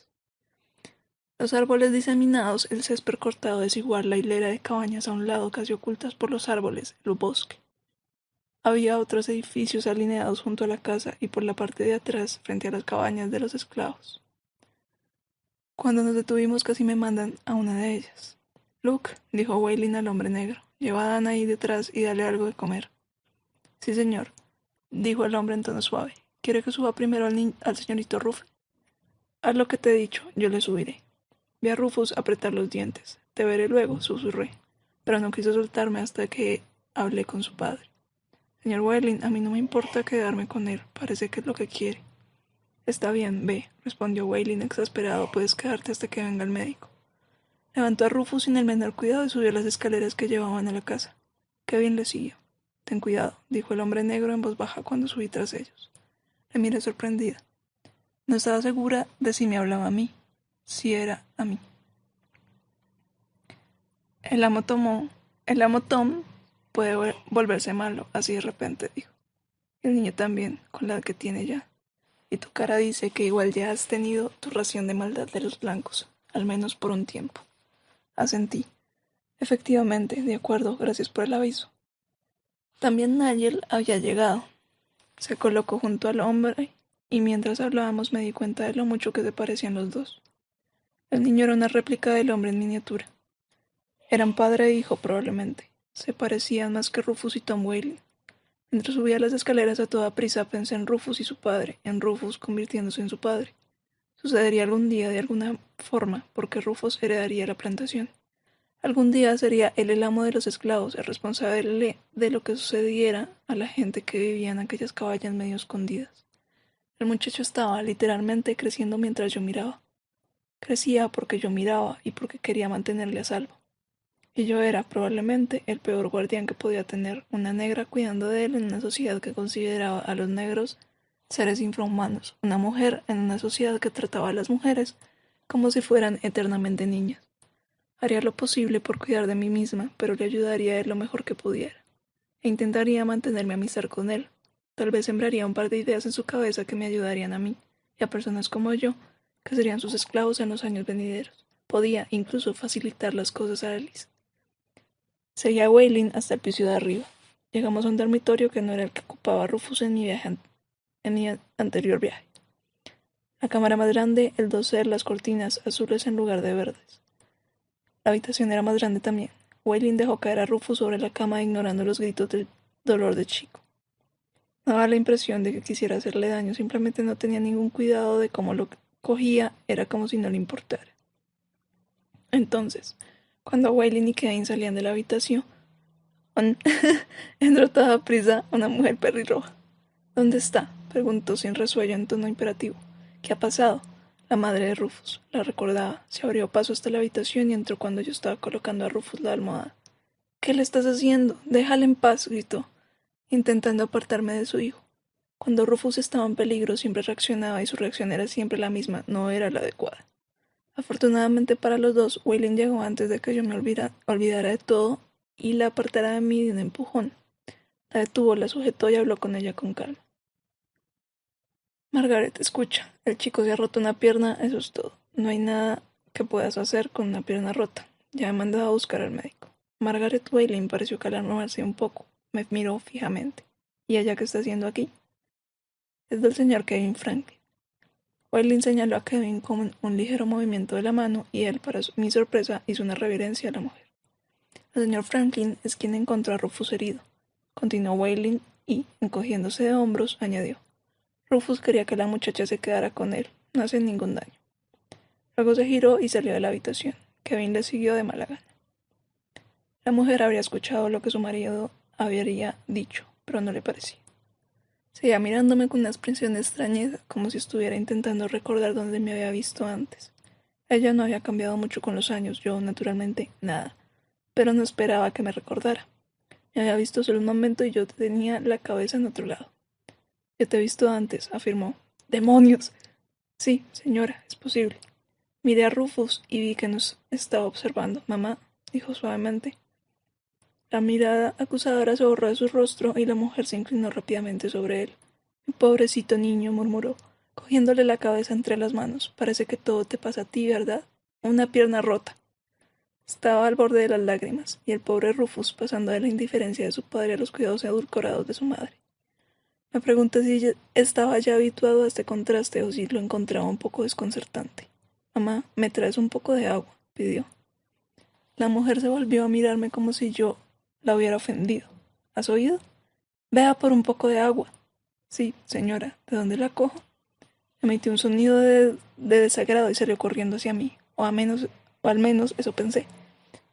Los árboles diseminados, el césped cortado desigual, la hilera de cabañas a un lado casi ocultas por los árboles, el bosque. Había otros edificios alineados junto a la casa y por la parte de atrás, frente a las cabañas de los esclavos. Cuando nos detuvimos casi me mandan a una de ellas. Luke, dijo Waylon al hombre negro, lleva a Dan ahí detrás y dale algo de comer. Sí, señor, dijo el hombre en tono suave. ¿Quiere que suba primero al señorito Rufus? Haz lo que te he dicho, yo le subiré. Vi a Rufus apretar los dientes. Te veré luego, susurré, pero no quiso soltarme hasta que hablé con su padre. Señor Waylon, a mí no me importa quedarme con él, parece que es lo que quiere. Está bien, ve, respondió Waylon exasperado, puedes quedarte hasta que venga el médico. Levantó a Rufus sin el menor cuidado y subió las escaleras que llevaban a la casa. Kevin le siguió. Ten cuidado, dijo el hombre negro en voz baja cuando subí tras ellos. Le miré sorprendida. No estaba segura de si me hablaba a mí, si era a mí. El amo Tom puede volverse malo, así de repente, dijo. El niño también, con la edad que tiene ya. Y tu cara dice que igual ya has tenido tu ración de maldad de los blancos, al menos por un tiempo. Asentí. Efectivamente, de acuerdo, gracias por el aviso. También Nigel había llegado. Se colocó junto al hombre y mientras hablábamos me di cuenta de lo mucho que se parecían los dos. El niño era una réplica del hombre en miniatura. Eran padre e hijo probablemente. Se parecían más que Rufus y Tom Waylon. Mientras subía las escaleras a toda prisa pensé en Rufus y su padre, en Rufus convirtiéndose en su padre. Sucedería algún día de alguna forma, porque Rufus heredaría la plantación. Algún día sería él el amo de los esclavos, el responsable de lo que sucediera a la gente que vivía en aquellas cabañas medio escondidas. El muchacho estaba, literalmente, creciendo mientras yo miraba. Crecía porque yo miraba y porque quería mantenerle a salvo. Y yo era, probablemente, el peor guardián que podía tener, una negra cuidando de él en una sociedad que consideraba a los negros seres infrahumanos, una mujer en una sociedad que trataba a las mujeres como si fueran eternamente niñas. Haría lo posible por cuidar de mí misma, pero le ayudaría a él lo mejor que pudiera. E intentaría mantenerme a amistad con él. Tal vez sembraría un par de ideas en su cabeza que me ayudarían a mí, y a personas como yo, que serían sus esclavos en los años venideros. Podía, incluso, facilitar las cosas a Alice. Seguí a Waylon hasta el piso de arriba. Llegamos a un dormitorio que no era el que ocupaba Rufus en mi anterior viaje. La cámara más grande, el dosel, las cortinas azules en lugar de verdes. La habitación era más grande también. Waylon dejó caer a Rufus sobre la cama ignorando los gritos del dolor de chico. No daba la impresión de que quisiera hacerle daño, simplemente no tenía ningún cuidado de cómo lo cogía, era como si no le importara. Entonces, cuando Waylon y Kevin salían de la habitación, entró toda prisa una mujer pelirroja. ¿Dónde está? Preguntó sin resuello en tono imperativo. ¿Qué ha pasado? La madre de Rufus la recordaba. Se abrió paso hasta la habitación y entró cuando yo estaba colocando a Rufus la almohada. ¿Qué le estás haciendo? Déjala en paz, gritó, intentando apartarme de su hijo. Cuando Rufus estaba en peligro siempre reaccionaba y su reacción era siempre la misma, no era la adecuada. Afortunadamente para los dos, Waylon llegó antes de que yo me olvidara de todo y la apartara de mí de un empujón. La detuvo, la sujetó y habló con ella con calma. Margaret, escucha, el chico se ha roto una pierna, eso es todo. No hay nada que puedas hacer con una pierna rota. Ya he mandado a buscar al médico. Margaret Waylon pareció calmarse un poco. Me miró fijamente. ¿Y ella qué está haciendo aquí? Es del señor Kevin Franklin. Waylon señaló a Kevin con un ligero movimiento de la mano y él, para mi sorpresa, hizo una reverencia a la mujer. El señor Franklin es quien encontró a Rufus herido. Continuó Waylon y, encogiéndose de hombros, añadió. Rufus quería que la muchacha se quedara con él, no hace ningún daño. Luego se giró y salió de la habitación. Kevin le siguió de mala gana. La mujer habría escuchado lo que su marido habría dicho, pero no le parecía. Seguía mirándome con una expresión de extrañeza, como si estuviera intentando recordar dónde me había visto antes. Ella no había cambiado mucho con los años, yo, naturalmente, nada, pero no esperaba que me recordara. Me había visto solo un momento y yo tenía la cabeza en otro lado. Yo te he visto antes, afirmó. ¡Demonios! Sí, señora, es posible. Miré a Rufus y vi que nos estaba observando. Mamá, dijo suavemente. La mirada acusadora se borró de su rostro y la mujer se inclinó rápidamente sobre él. Mi pobrecito niño, murmuró, cogiéndole la cabeza entre las manos. Parece que todo te pasa a ti, ¿verdad? Una pierna rota. Estaba al borde de las lágrimas, y el pobre Rufus pasando de la indiferencia de su padre a los cuidados edulcorados de su madre. Me pregunté si estaba ya habituado a este contraste o si lo encontraba un poco desconcertante. Mamá, ¿me traes un poco de agua?, pidió. La mujer se volvió a mirarme como si yo la hubiera ofendido. ¿Has oído? Vea por un poco de agua. Sí, señora, ¿de dónde la cojo? Emitió un sonido de desagrado y salió corriendo hacia mí, o al menos eso pensé.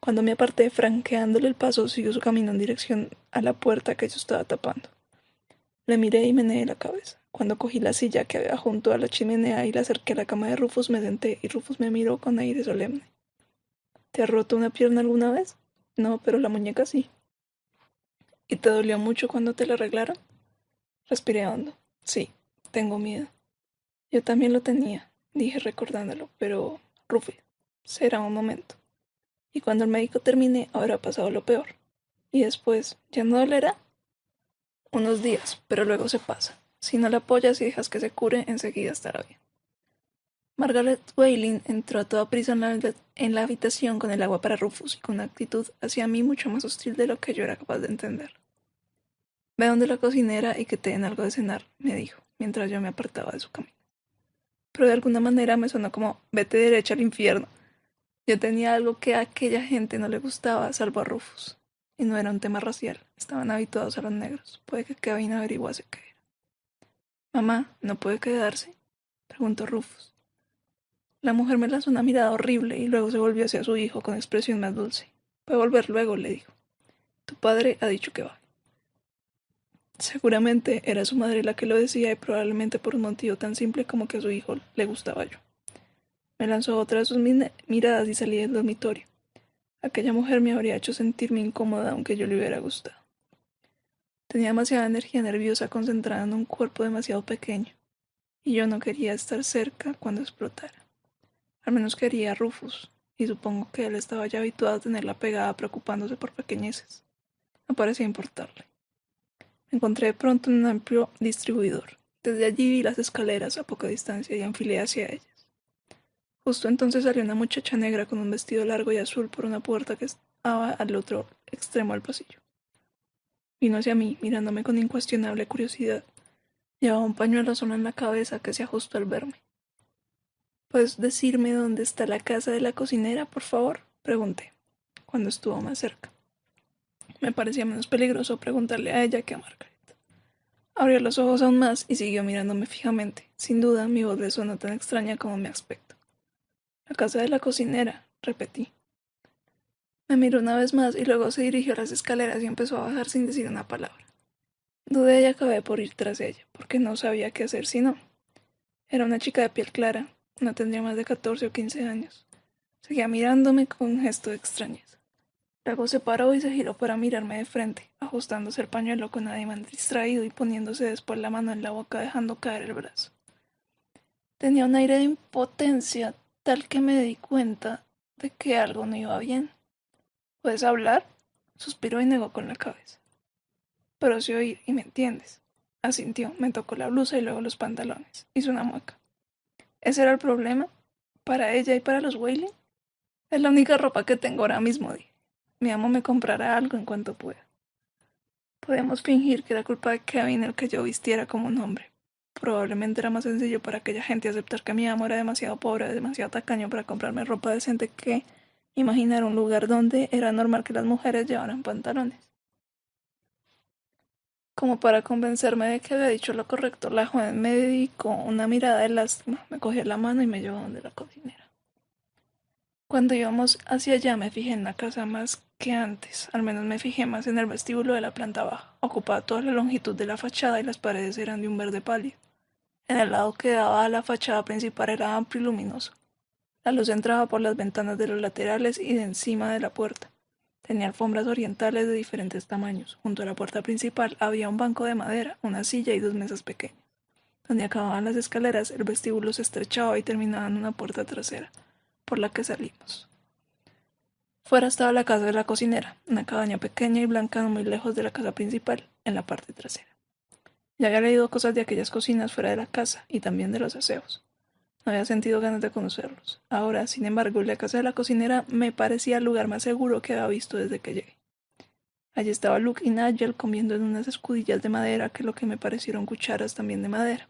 Cuando me aparté, franqueándole el paso, siguió su camino en dirección a la puerta que yo estaba tapando. Le miré y meneé la cabeza. Cuando cogí la silla que había junto a la chimenea y la acerqué a la cama de Rufus, me senté y Rufus me miró con aire solemne. ¿Te has roto una pierna alguna vez? No, pero la muñeca sí. ¿Y te dolió mucho cuando te la arreglaron? Respiré hondo. Sí, tengo miedo. Yo también lo tenía, dije recordándolo, pero, Rufus, será un momento. Y cuando el médico termine, habrá pasado lo peor. Y después, ¿ya no dolerá? Unos días, pero luego se pasa. Si no la apoyas y dejas que se cure, enseguida estará bien. Margaret Waylon entró a toda prisa en la habitación con el agua para Rufus y con una actitud hacia mí mucho más hostil de lo que yo era capaz de entender. Ve donde la cocinera y que te den algo de cenar, me dijo, mientras yo me apartaba de su camino. Pero de alguna manera me sonó como, vete derecha al infierno. Yo tenía algo que a aquella gente no le gustaba, salvo a Rufus. Y no era un tema racial, estaban habituados a los negros. Puede que Kevin averiguase qué era. Mamá, ¿no puede quedarse?, preguntó Rufus. La mujer me lanzó una mirada horrible y luego se volvió hacia su hijo con expresión más dulce. Puede volver luego, le dijo. Tu padre ha dicho que va. Seguramente era su madre la que lo decía y probablemente por un motivo tan simple como que a su hijo le gustaba yo. Me lanzó otra de sus miradas y salí del dormitorio. Aquella mujer me habría hecho sentirme incómoda aunque yo le hubiera gustado. Tenía demasiada energía nerviosa concentrada en un cuerpo demasiado pequeño, y yo no quería estar cerca cuando explotara. Al menos quería a Rufus, y supongo que él estaba ya habituado a tenerla pegada preocupándose por pequeñeces. No parecía importarle. Me encontré de pronto en un amplio distribuidor. Desde allí vi las escaleras a poca distancia y enfilé hacia ellas. Justo entonces salió una muchacha negra con un vestido largo y azul por una puerta que estaba al otro extremo del pasillo. Vino hacia mí, mirándome con incuestionable curiosidad. Llevaba un pañuelo solo en la cabeza que se ajustó al verme. ¿Puedes decirme dónde está la casa de la cocinera, por favor?, pregunté, cuando estuvo más cerca. Me parecía menos peligroso preguntarle a ella que a Margaret. Abrió los ojos aún más y siguió mirándome fijamente. Sin duda, mi voz le sonó tan extraña como mi aspecto. La casa de la cocinera, repetí. Me miró una vez más y luego se dirigió a las escaleras y empezó a bajar sin decir una palabra. Dudé y acabé por ir tras ella, porque no sabía qué hacer si no. Era una chica de piel clara, no tendría más de 14 o 15 años. Seguía mirándome con un gesto de extrañeza. Luego se paró y se giró para mirarme de frente, ajustándose el pañuelo con ademán distraído y poniéndose después la mano en la boca dejando caer el brazo. Tenía un aire de impotencia tal que me di cuenta de que algo no iba bien. ¿Puedes hablar? Suspiró y negó con la cabeza. Pero sí oír y me entiendes. Asintió, me tocó la blusa y luego los pantalones. Hizo una mueca. ¿Ese era el problema? ¿Para ella y para los Whaley? Es la única ropa que tengo ahora mismo, dije. Mi amo me comprará algo en cuanto pueda. Podíamos fingir que era culpa de Kevin el que yo vistiera como un hombre. Probablemente era más sencillo para aquella gente aceptar que mi amo era demasiado pobre, demasiado tacaño para comprarme ropa decente que imaginar un lugar donde era normal que las mujeres llevaran pantalones. Como para convencerme de que había dicho lo correcto, la joven me dedicó una mirada de lástima, me cogió la mano y me llevó donde la cocinera. Cuando íbamos hacia allá me fijé en la casa más que antes, al menos me fijé más en el vestíbulo de la planta baja, ocupaba toda la longitud de la fachada y las paredes eran de un verde pálido. En el lado que daba a la fachada principal era amplio y luminoso. La luz entraba por las ventanas de los laterales y de encima de la puerta. Tenía alfombras orientales de diferentes tamaños. Junto a la puerta principal había un banco de madera, una silla y dos mesas pequeñas. Donde acababan las escaleras, el vestíbulo se estrechaba y terminaba en una puerta trasera, por la que salimos. Fuera estaba la casa de la cocinera, una cabaña pequeña y blanca no muy lejos de la casa principal, en la parte trasera. Ya había leído cosas de aquellas cocinas fuera de la casa y también de los aseos. No había sentido ganas de conocerlos. Ahora, sin embargo, la casa de la cocinera me parecía el lugar más seguro que había visto desde que llegué. Allí estaba Luke y Nigel comiendo en unas escudillas de madera que lo que me parecieron cucharas también de madera.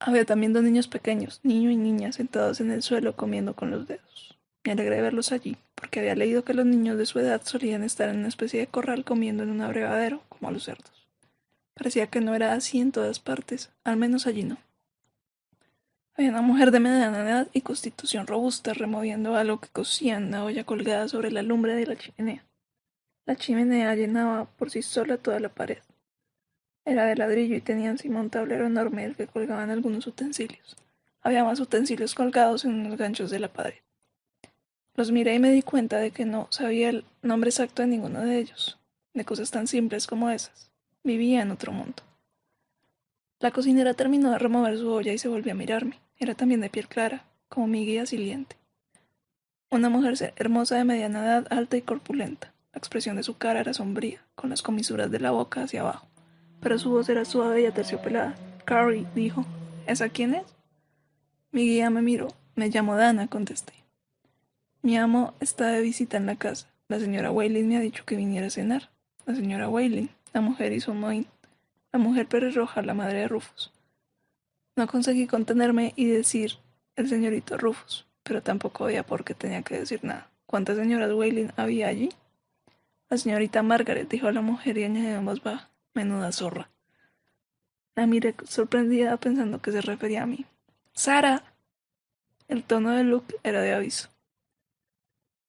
Había también dos niños pequeños, niño y niña, sentados en el suelo comiendo con los dedos. Me alegré de verlos allí, porque había leído que los niños de su edad solían estar en una especie de corral comiendo en un abrevadero, como los cerdos. Parecía que no era así en todas partes, al menos allí no. Había una mujer de mediana edad y constitución robusta removiendo algo que cocía en una olla colgada sobre la lumbre de la chimenea. La chimenea llenaba por sí sola toda la pared. Era de ladrillo y tenía encima un tablero enorme del que colgaban algunos utensilios. Había más utensilios colgados en unos ganchos de la pared. Los miré y me di cuenta de que no sabía el nombre exacto de ninguno de ellos, de cosas tan simples como esas. Vivía en otro mundo. La cocinera terminó de remover su olla y se volvió a mirarme. Era también de piel clara, como mi guía siliente. Una mujer hermosa de mediana edad, alta y corpulenta. La expresión de su cara era sombría, con las comisuras de la boca hacia abajo, pero su voz era suave y aterciopelada. Carrie, dijo. ¿Esa quién es? Mi guía me miró. Me llamo Dana, contesté. Mi amo está de visita en la casa. La señora Whaley me ha dicho que viniera a cenar. La señora Whaley. La mujer hizo un mohín. La mujer pelirroja, la madre de Rufus. No conseguí contenerme y decir el señorito Rufus, pero tampoco había por qué tenía que decir nada. ¿Cuántas señoras Whaley había allí? La señorita Margaret, dijo la mujer y añadió en voz baja. Menuda zorra. La miré sorprendida pensando que se refería a mí. ¡Sara! El tono de Luke era de aviso.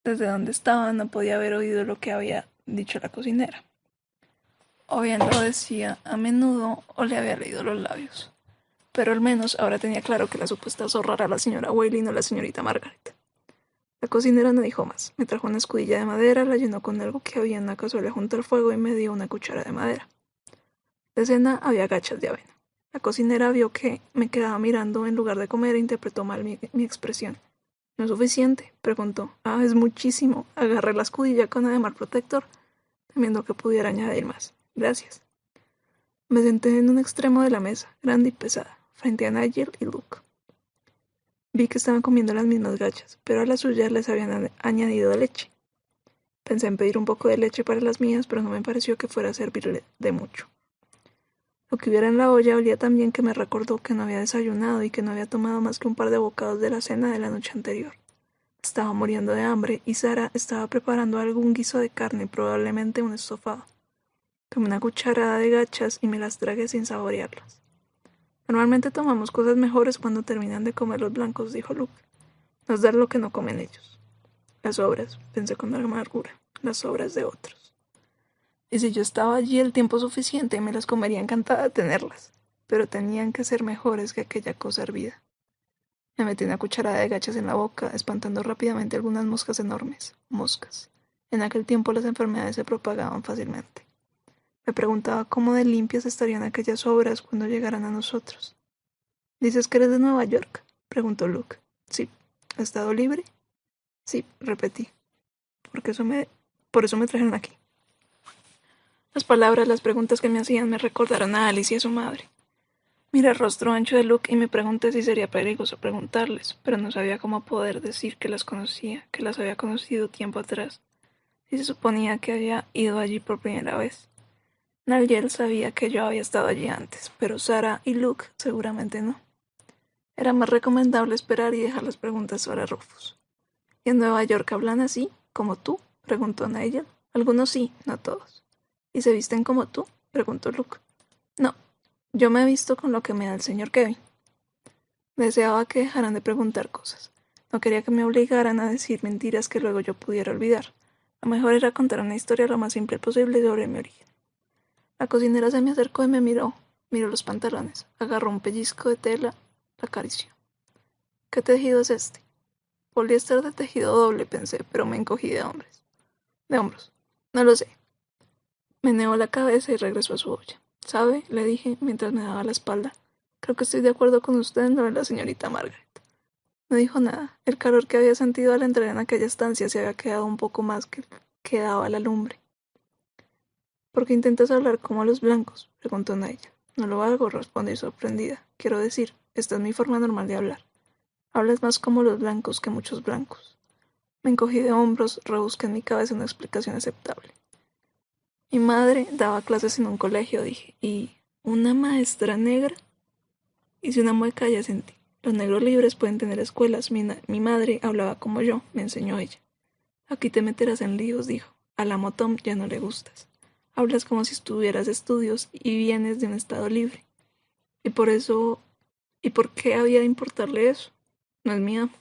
Desde donde estaba no podía haber oído lo que había dicho la cocinera. O bien lo decía a menudo o le había leído los labios. Pero al menos ahora tenía claro que la supuesta zorra era la señora Whaley y no la señorita Margaret. La cocinera no dijo más. Me trajo una escudilla de madera, la llenó con algo que había en una cazuela junto al fuego y me dio una cuchara de madera. De cena había gachas de avena. La cocinera vio que me quedaba mirando en lugar de comer e interpretó mal mi expresión. ¿No es suficiente?, preguntó. Ah, es muchísimo. Agarré la escudilla con ademán protector, temiendo que pudiera añadir más. Gracias. Me senté en un extremo de la mesa, grande y pesada, frente a Nigel y Luke. Vi que estaban comiendo las mismas gachas, pero a las suyas les habían añadido leche. Pensé en pedir un poco de leche para las mías, pero no me pareció que fuera a servirle de mucho. Lo que hubiera en la olla olía tan bien que me recordó que no había desayunado y que no había tomado más que un par de bocados de la cena de la noche anterior. Estaba muriendo de hambre y Sara estaba preparando algún guiso de carne, probablemente un estofado. Tomé una cucharada de gachas y me las tragué sin saborearlas. Normalmente tomamos cosas mejores cuando terminan de comer los blancos, dijo Luke. Nos dan lo que no comen ellos. Las sobras, pensé con amargura, las sobras de otros. Y si yo estaba allí el tiempo suficiente, me las comería encantada de tenerlas, pero tenían que ser mejores que aquella cosa hervida. Me metí una cucharada de gachas en la boca, espantando rápidamente algunas moscas enormes. Moscas. En aquel tiempo las enfermedades se propagaban fácilmente. Me preguntaba cómo de limpias estarían aquellas sobras cuando llegaran a nosotros. ¿Dices que eres de Nueva York?, preguntó Luke. Sí. ¿Estado libre? Sí, repetí. Por eso me trajeron aquí. Las palabras, las preguntas que me hacían me recordaron a Alice y a su madre. Miré el rostro ancho de Luke y me pregunté si sería peligroso preguntarles, pero no sabía cómo poder decir que las conocía, que las había conocido tiempo atrás, si se suponía que había ido allí por primera vez. Nigel sabía que yo había estado allí antes, pero Sarah y Luke seguramente no. Era más recomendable esperar y dejar las preguntas para Rufus. ¿Y en Nueva York hablan así, como tú?, preguntó Nigel. Algunos sí, no todos. ¿Y se visten como tú?, preguntó Luke. No, yo me he visto con lo que me da el señor Kevin. Deseaba que dejaran de preguntar cosas. No quería que me obligaran a decir mentiras que luego yo pudiera olvidar. Lo mejor era contar una historia lo más simple posible sobre mi origen. La cocinera se me acercó y me miró los pantalones, agarró un pellizco de tela, la acarició. ¿Qué tejido es este? Poliéster de tejido doble, pensé, pero me encogí de hombros. No lo sé. Meneó la cabeza y regresó a su olla. ¿Sabe?, le dije mientras me daba la espalda. Creo que estoy de acuerdo con usted en lo de la señorita Margaret. No dijo nada. El calor que había sentido al entrar en aquella estancia se había quedado un poco más que daba la lumbre. ¿Por qué intentas hablar como los blancos?, preguntó Nigel. No lo hago, respondí sorprendida. Quiero decir, esta es mi forma normal de hablar. Hablas más como los blancos que muchos blancos. Me encogí de hombros, rebusqué en mi cabeza una explicación aceptable. Mi madre daba clases en un colegio, dije. ¿Y una maestra negra? Hice una mueca y asentí. Los negros libres pueden tener escuelas. Mi madre hablaba como yo, me enseñó ella. Aquí te meterás en líos, dijo. Al amo Tom ya no le gustas. Hablas como si estuvieras de estudios y vienes de un estado libre. ¿Y por qué había de importarle eso? No es mi amo.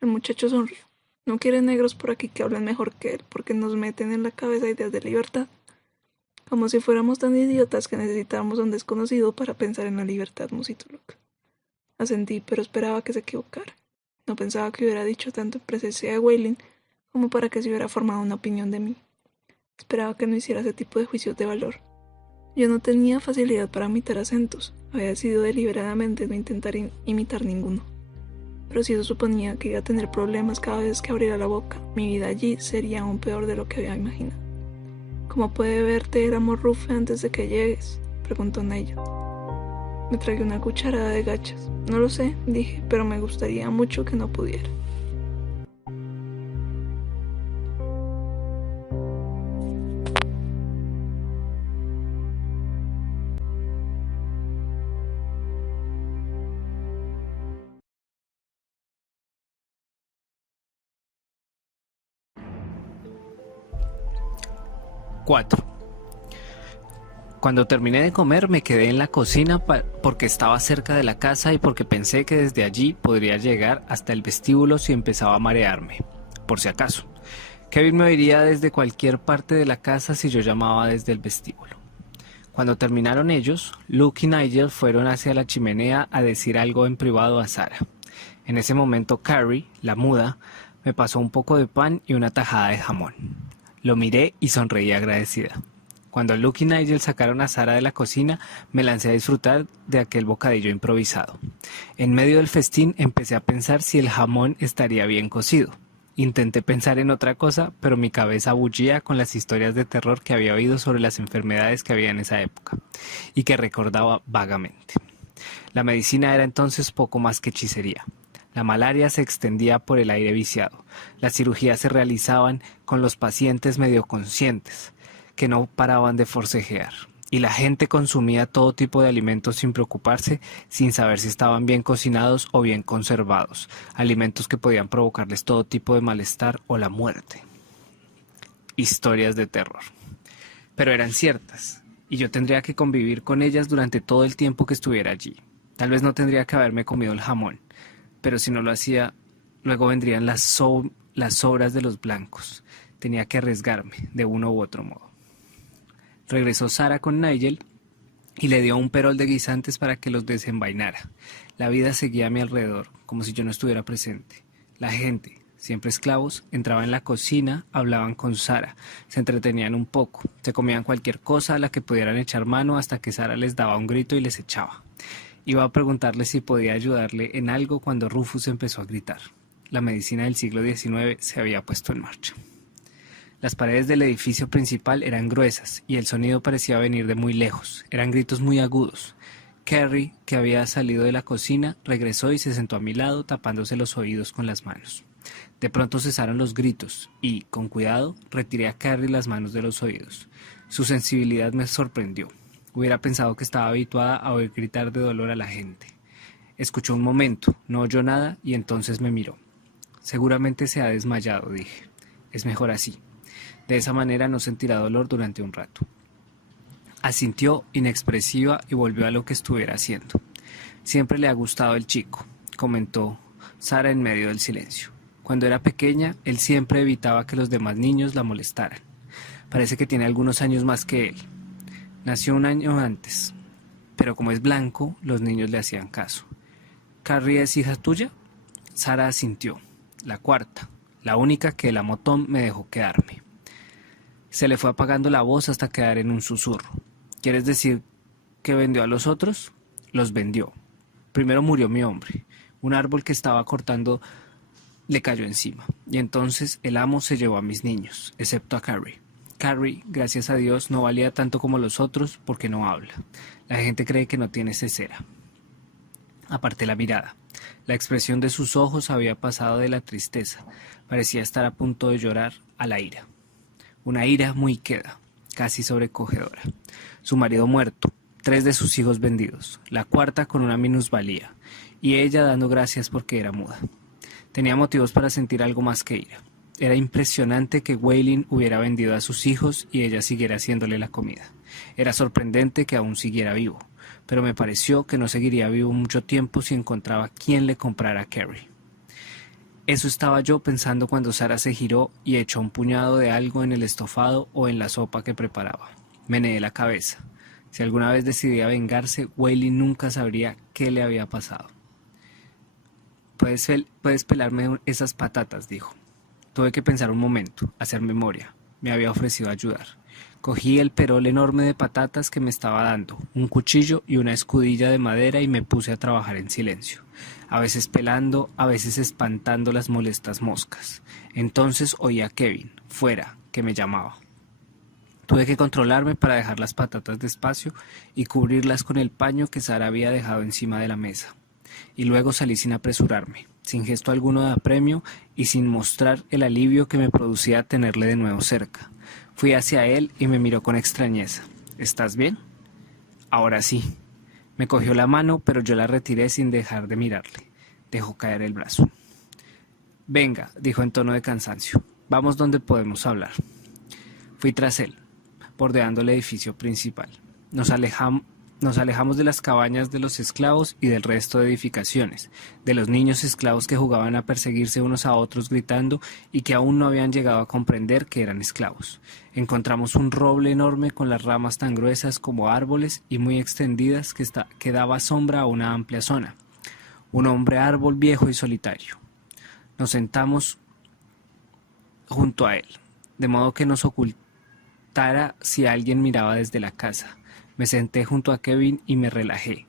El muchacho sonrió. No quiere negros por aquí que hablen mejor que él, porque nos meten en la cabeza ideas de libertad. Como si fuéramos tan idiotas que necesitáramos a un desconocido para pensar en la libertad, musitó Luke. Asentí, pero esperaba que se equivocara. No pensaba que hubiera dicho tanto en presencia de Waylon como para que se hubiera formado una opinión de mí. Esperaba que no hiciera ese tipo de juicios de valor. Yo no tenía facilidad para imitar acentos. Había decidido deliberadamente no intentar imitar ninguno. Pero si eso suponía que iba a tener problemas cada vez que abriera la boca, mi vida allí sería aún peor de lo que había imaginado. ¿Cómo puede verte el amor Rufe antes de que llegues?, preguntó Nigel. Me tragué una cucharada de gachas. No lo sé, dije, pero me gustaría mucho que no pudiera. Cuatro. Cuando terminé de comer me quedé en la cocina porque estaba cerca de la casa y porque pensé que desde allí podría llegar hasta el vestíbulo si empezaba a marearme, por si acaso. Kevin me oiría desde cualquier parte de la casa si yo llamaba desde el vestíbulo. Cuando terminaron ellos, Luke y Nigel fueron hacia la chimenea a decir algo en privado a Sarah. En ese momento Carrie, la muda, me pasó un poco de pan y una tajada de jamón. Lo miré y sonreí agradecida. Cuando Luke y Nigel sacaron a Sarah de la cocina, me lancé a disfrutar de aquel bocadillo improvisado. En medio del festín empecé a pensar si el jamón estaría bien cocido. Intenté pensar en otra cosa, pero mi cabeza bullía con las historias de terror que había oído sobre las enfermedades que había en esa época, y que recordaba vagamente. La medicina era entonces poco más que hechicería. La malaria se extendía por el aire viciado. Las cirugías se realizaban con los pacientes medio conscientes, que no paraban de forcejear. Y la gente consumía todo tipo de alimentos sin preocuparse, sin saber si estaban bien cocinados o bien conservados. Alimentos que podían provocarles todo tipo de malestar o la muerte. Historias de terror. Pero eran ciertas, y yo tendría que convivir con ellas durante todo el tiempo que estuviera allí. Tal vez no tendría que haberme comido el jamón, pero si no lo hacía, luego vendrían las sobras de los blancos. Tenía que arriesgarme, de uno u otro modo. Regresó Sara con Nigel y le dio un perol de guisantes para que los desenvainara. La vida seguía a mi alrededor, como si yo no estuviera presente. La gente, siempre esclavos, entraban en la cocina, hablaban con Sara, se entretenían un poco, se comían cualquier cosa a la que pudieran echar mano hasta que Sara les daba un grito y les echaba. Iba a preguntarle si podía ayudarle en algo cuando Rufus empezó a gritar. La medicina del siglo XIX se había puesto en marcha. Las paredes del edificio principal eran gruesas y el sonido parecía venir de muy lejos. Eran gritos muy agudos. Carrie, que había salido de la cocina, regresó y se sentó a mi lado tapándose los oídos con las manos. De pronto cesaron los gritos y, con cuidado, retiré a Carrie las manos de los oídos. Su sensibilidad me sorprendió. Hubiera pensado que estaba habituada a oír gritar de dolor a la gente. Escuchó un momento, no oyó nada y entonces me miró. Seguramente se ha desmayado, dije. Es mejor así. De esa manera no sentirá dolor durante un rato. Asintió, inexpresiva, y volvió a lo que estuviera haciendo. Siempre le ha gustado el chico, comentó Sara en medio del silencio. Cuando era pequeña, él siempre evitaba que los demás niños la molestaran. Parece que tiene algunos años más que él. Nació un año antes, pero como es blanco, los niños le hacían caso. ¿Carrie es hija tuya? Sara asintió. La cuarta, la única que el amo Tom me dejó quedarme. Se le fue apagando la voz hasta quedar en un susurro. ¿Quieres decir que vendió a los otros? Los vendió. Primero murió mi hombre. Un árbol que estaba cortando le cayó encima. Y entonces el amo se llevó a mis niños, excepto a Carrie. Carrie, gracias a Dios, no valía tanto como los otros porque no habla. La gente cree que no tiene cesera. Aparté la mirada. La expresión de sus ojos había pasado de la tristeza. Parecía estar a punto de llorar a la ira. Una ira muy queda, casi sobrecogedora. Su marido muerto, 3 de sus hijos vendidos, la cuarta con una minusvalía, y ella dando gracias porque era muda. Tenía motivos para sentir algo más que ira. Era impresionante que Waylin hubiera vendido a sus hijos y ella siguiera haciéndole la comida. Era sorprendente que aún siguiera vivo, pero me pareció que no seguiría vivo mucho tiempo si encontraba quien le comprara a Carrie. Eso estaba yo pensando cuando Sara se giró y echó un puñado de algo en el estofado o en la sopa que preparaba. Meneé la cabeza. Si alguna vez decidía vengarse, Waylin nunca sabría qué le había pasado. Puedes pelarme esas patatas, dijo. Tuve que pensar un momento, hacer memoria. Me había ofrecido ayudar. Cogí el perol enorme de patatas que me estaba dando, un cuchillo y una escudilla de madera y me puse a trabajar en silencio. A veces pelando, a veces espantando las molestas moscas. Entonces oí a Kevin, fuera, que me llamaba. Tuve que controlarme para dejar las patatas despacio y cubrirlas con el paño que Sara había dejado encima de la mesa. Y luego salí sin apresurarme, sin gesto alguno de apremio y sin mostrar el alivio que me producía tenerle de nuevo cerca. Fui hacia él y me miró con extrañeza. ¿Estás bien? Ahora sí. Me cogió la mano, pero yo la retiré sin dejar de mirarle. Dejó caer el brazo. Venga, dijo en tono de cansancio. Vamos donde podemos hablar. Fui tras él, bordeando el edificio principal. Nos alejamos de las cabañas de los esclavos y del resto de edificaciones, de los niños esclavos que jugaban a perseguirse unos a otros gritando y que aún no habían llegado a comprender que eran esclavos. Encontramos un roble enorme con las ramas tan gruesas como árboles y muy extendidas que daba sombra a una amplia zona. Un hombre árbol viejo y solitario. Nos sentamos junto a él, de modo que nos ocultara si alguien miraba desde la casa. Me senté junto a Kevin y me relajé.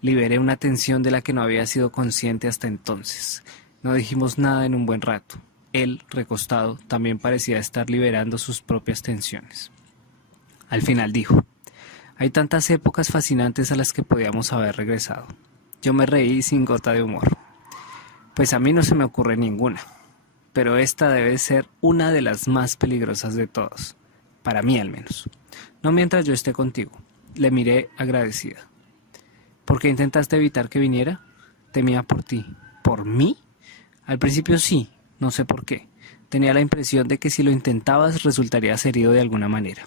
Liberé una tensión de la que no había sido consciente hasta entonces. No dijimos nada en un buen rato. Él, recostado, también parecía estar liberando sus propias tensiones. Al final dijo: hay tantas épocas fascinantes a las que podíamos haber regresado. Yo me reí sin gota de humor. Pues a mí no se me ocurre ninguna, pero esta debe ser una de las más peligrosas de todas, para mí al menos. No mientras yo esté contigo. Le miré agradecida. ¿Por qué intentaste evitar que viniera? Temía por ti. ¿Por mí? Al principio sí, no sé por qué. Tenía la impresión de que si lo intentabas resultarías herido de alguna manera.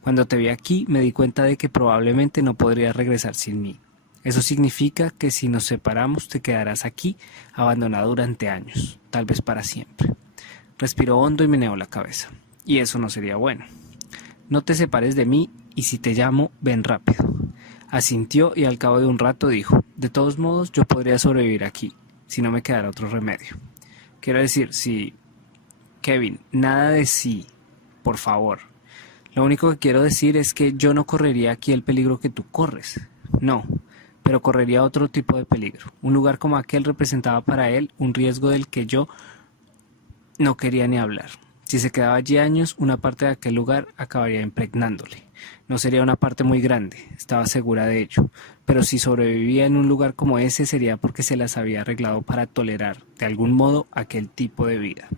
Cuando te vi aquí me di cuenta de que probablemente no podrías regresar sin mí. Eso significa que si nos separamos te quedarás aquí, abandonado durante años, tal vez para siempre. Respiró hondo y meneó la cabeza. Y eso no sería bueno. No te separes de mí y si te llamo, ven rápido. Asintió y al cabo de un rato dijo, de todos modos yo podría sobrevivir aquí, si no me quedara otro remedio. Quiero decir, si... Kevin, nada de sí, por favor. Lo único que quiero decir es que yo no correría aquí el peligro que tú corres. No, pero correría otro tipo de peligro. Un lugar como aquel representaba para él un riesgo del que yo no quería ni hablar. Si se quedaba allí años, una parte de aquel lugar acabaría impregnándole. No sería una parte muy grande, estaba segura de ello, pero si sobrevivía en un lugar como ese sería porque se las había arreglado para tolerar, de algún modo, aquel tipo de vida.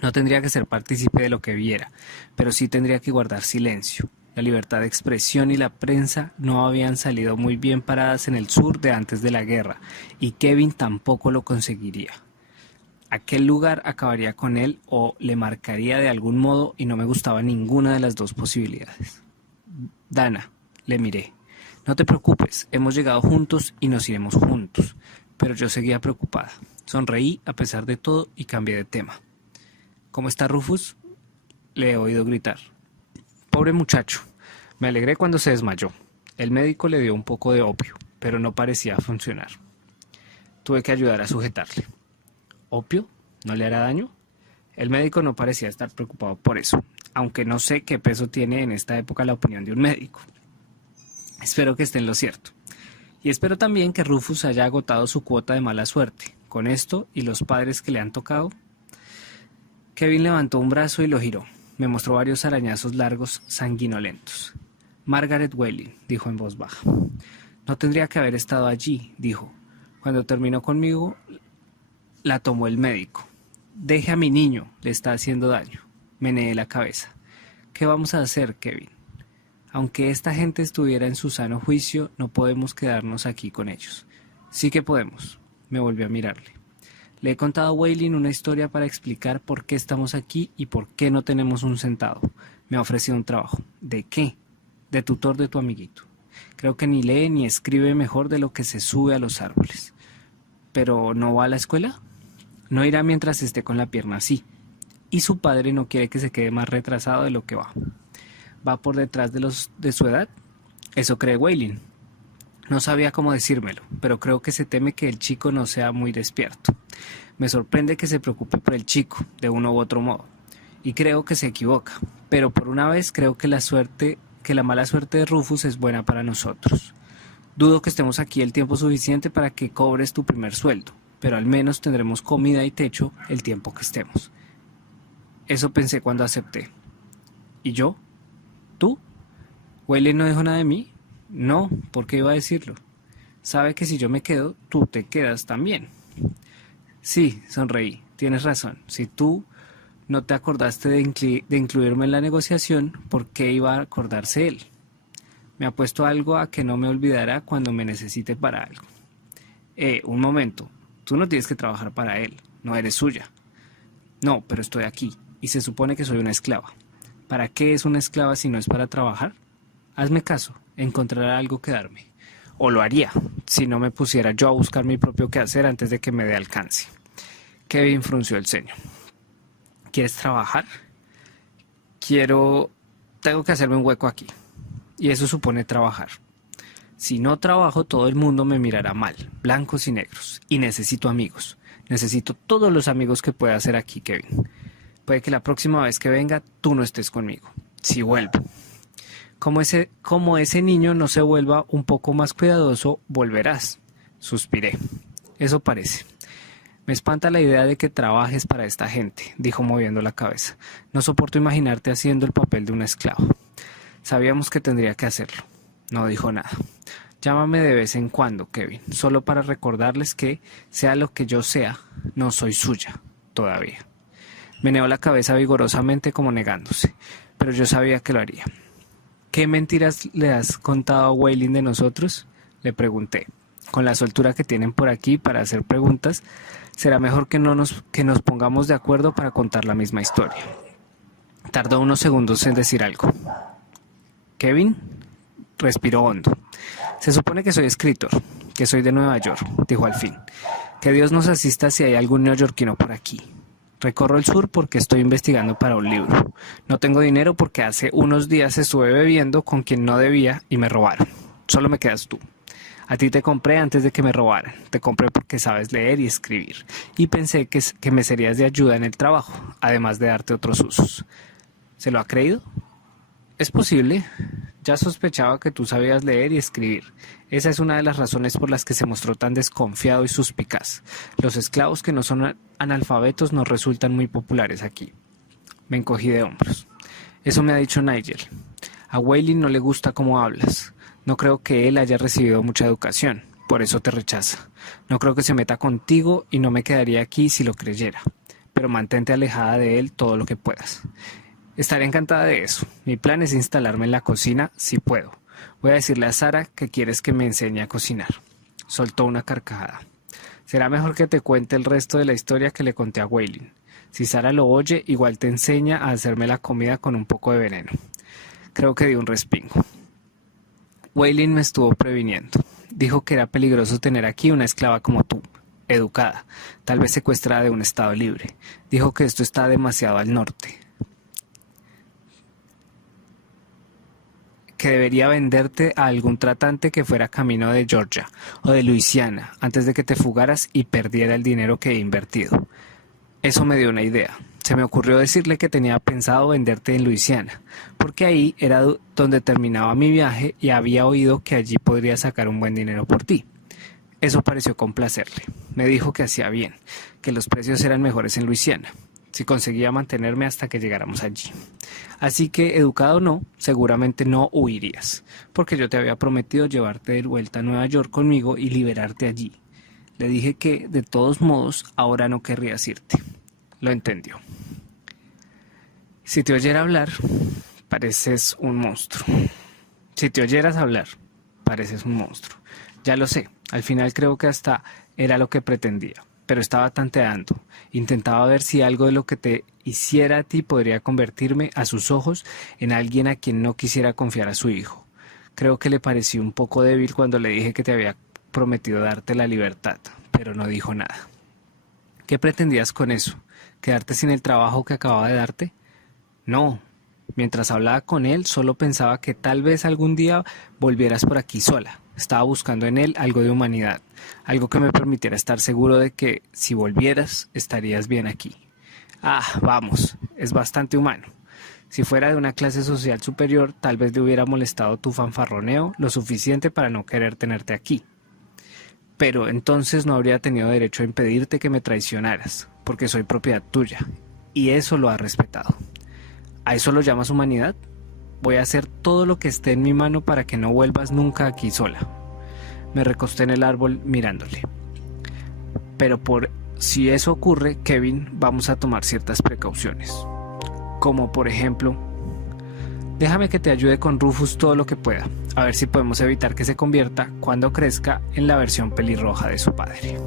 No tendría que ser partícipe de lo que viera, pero sí tendría que guardar silencio. La libertad de expresión y la prensa no habían salido muy bien paradas en el sur de antes de la guerra, y Kevin tampoco lo conseguiría. Aquel lugar acabaría con él o le marcaría de algún modo y no me gustaba ninguna de las dos posibilidades. Dana, le miré. No te preocupes, hemos llegado juntos y nos iremos juntos. Pero yo seguía preocupada. Sonreí a pesar de todo y cambié de tema. ¿Cómo está Rufus? Le he oído gritar. Pobre muchacho. Me alegré cuando se desmayó. El médico le dio un poco de opio, pero no parecía funcionar. Tuve que ayudar a sujetarle. ¿Opio? ¿No le hará daño? El médico no parecía estar preocupado por eso, aunque no sé qué peso tiene en esta época la opinión de un médico. Espero que esté en lo cierto. Y espero también que Rufus haya agotado su cuota de mala suerte. Con esto y los padres que le han tocado. Kevin levantó un brazo y lo giró. Me mostró varios arañazos largos, sanguinolentos. Margaret Whelan, dijo en voz baja. No tendría que haber estado allí, dijo. Cuando terminó conmigo, la tomó el médico. Deje a mi niño, le está haciendo daño. Meneé la cabeza. ¿Qué vamos a hacer, Kevin? Aunque esta gente estuviera en su sano juicio, no podemos quedarnos aquí con ellos. Sí que podemos. Me volvió a mirarle. Le he contado a Whelan una historia para explicar por qué estamos aquí y por qué no tenemos un centavo. Me ha ofrecido un trabajo. ¿De qué? De tutor de tu amiguito. Creo que ni lee ni escribe mejor de lo que se sube a los árboles. ¿Pero no va a la escuela? No irá mientras esté con la pierna así. Y su padre no quiere que se quede más retrasado de lo que va. ¿Va por detrás de los de su edad? Eso cree Whelan. No sabía cómo decírmelo, pero creo que se teme que el chico no sea muy despierto. Me sorprende que se preocupe por el chico, de uno u otro modo. Y creo que se equivoca, pero por una vez creo que la mala suerte de Rufus es buena para nosotros. Dudo que estemos aquí el tiempo suficiente para que cobres tu primer sueldo, pero al menos tendremos comida y techo el tiempo que estemos. Eso pensé cuando acepté. ¿Y yo? ¿Tú? ¿Whelan no dijo nada de mí? No, ¿por qué iba a decirlo? Sabe que si yo me quedo, tú te quedas también. Sí, sonreí, tienes razón. Si tú no te acordaste de incluirme en la negociación, ¿por qué iba a acordarse él? Me ha puesto algo a que no me olvidará cuando me necesite para algo. Un momento, tú no tienes que trabajar para él, no eres suya. No, pero estoy aquí, y se supone que soy una esclava. ¿Para qué es una esclava si no es para trabajar? Hazme caso, encontrará algo que darme. O lo haría, si no me pusiera yo a buscar mi propio quehacer antes de que me dé alcance. Kevin frunció el ceño. ¿Quieres trabajar? Tengo que hacerme un hueco aquí. Y eso supone trabajar. Si no trabajo, todo el mundo me mirará mal, blancos y negros. Y necesito amigos. Necesito todos los amigos que pueda hacer aquí, Kevin. Puede que la próxima vez que venga, tú no estés conmigo. Si vuelvo. Como ese niño no se vuelva un poco más cuidadoso, volverás. Suspiré. Eso parece. Me espanta la idea de que trabajes para esta gente, dijo moviendo la cabeza. No soporto imaginarte haciendo el papel de un esclavo. Sabíamos que tendría que hacerlo. No dijo nada. Llámame de vez en cuando, Kevin, solo para recordarles que, sea lo que yo sea, no soy suya, todavía. Meneó la cabeza vigorosamente como negándose, pero yo sabía que lo haría. ¿Qué mentiras le has contado a Whelan de nosotros? Le pregunté. Con la soltura que tienen por aquí para hacer preguntas, será mejor que nos pongamos de acuerdo para contar la misma historia. Tardó unos segundos en decir algo. ¿Kevin? Respiró hondo. Se supone que soy escritor, que soy de Nueva York, dijo al fin. Que Dios nos asista si hay algún neoyorquino por aquí. Recorro el sur porque estoy investigando para un libro. No tengo dinero porque hace unos días estuve bebiendo con quien no debía y me robaron. Solo me quedas tú. A ti te compré antes de que me robaran. Te compré porque sabes leer y escribir. Y pensé que me serías de ayuda en el trabajo, además de darte otros usos. ¿Se lo ha creído? Es posible. Ya sospechaba que tú sabías leer y escribir. Esa es una de las razones por las que se mostró tan desconfiado y suspicaz. Los esclavos que no son analfabetos no resultan muy populares aquí. Me encogí de hombros. Eso me ha dicho Nigel. A Waylon no le gusta cómo hablas. No creo que él haya recibido mucha educación. Por eso te rechaza. No creo que se meta contigo y no me quedaría aquí si lo creyera. Pero mantente alejada de él todo lo que puedas. Estaré encantada de eso. Mi plan es instalarme en la cocina si puedo. Voy a decirle a Sara que quieres que me enseñe a cocinar. Soltó una carcajada. Será mejor que te cuente el resto de la historia que le conté a Waylon. Si Sara lo oye, igual te enseña a hacerme la comida con un poco de veneno. Creo que di un respingo. Waylon me estuvo previniendo. Dijo que era peligroso tener aquí una esclava como tú, educada, tal vez secuestrada de un estado libre. Dijo que esto está demasiado al norte. Que debería venderte a algún tratante que fuera camino de Georgia o de Luisiana antes de que te fugaras y perdiera el dinero que he invertido. Eso me dio una idea. Se me ocurrió decirle que tenía pensado venderte en Luisiana, porque ahí era donde terminaba mi viaje y había oído que allí podría sacar un buen dinero por ti. Eso pareció complacerle. Me dijo que hacía bien, que los precios eran mejores en Luisiana, si conseguía mantenerme hasta que llegáramos allí. Así que, educado o no, seguramente no huirías, porque yo te había prometido llevarte de vuelta a Nueva York conmigo y liberarte allí. Le dije que, de todos modos, ahora no querrías irte. Lo entendió. Si te oyera hablar, pareces un monstruo. Si te oyeras hablar, pareces un monstruo. Ya lo sé, al final creo que hasta era lo que pretendía. Pero estaba tanteando. Intentaba ver si algo de lo que te hiciera a ti podría convertirme, a sus ojos, en alguien a quien no quisiera confiar a su hijo. Creo que le parecí un poco débil cuando le dije que te había prometido darte la libertad, pero no dijo nada. ¿Qué pretendías con eso? ¿Quedarte sin el trabajo que acababa de darte? No. Mientras hablaba con él, solo pensaba que tal vez algún día volvieras por aquí sola. Estaba buscando en él algo de humanidad, algo que me permitiera estar seguro de que, si volvieras, estarías bien aquí. Ah, vamos, es bastante humano. Si fuera de una clase social superior, tal vez le hubiera molestado tu fanfarroneo lo suficiente para no querer tenerte aquí. Pero entonces no habría tenido derecho a impedirte que me traicionaras, porque soy propiedad tuya, y eso lo has respetado. ¿A eso lo llamas humanidad? Voy a hacer todo lo que esté en mi mano para que no vuelvas nunca aquí sola. Me recosté en el árbol mirándole. Pero por si eso ocurre, Kevin, vamos a tomar ciertas precauciones. Como por ejemplo, déjame que te ayude con Rufus todo lo que pueda, a ver si podemos evitar que se convierta, cuando crezca, en la versión pelirroja de su padre.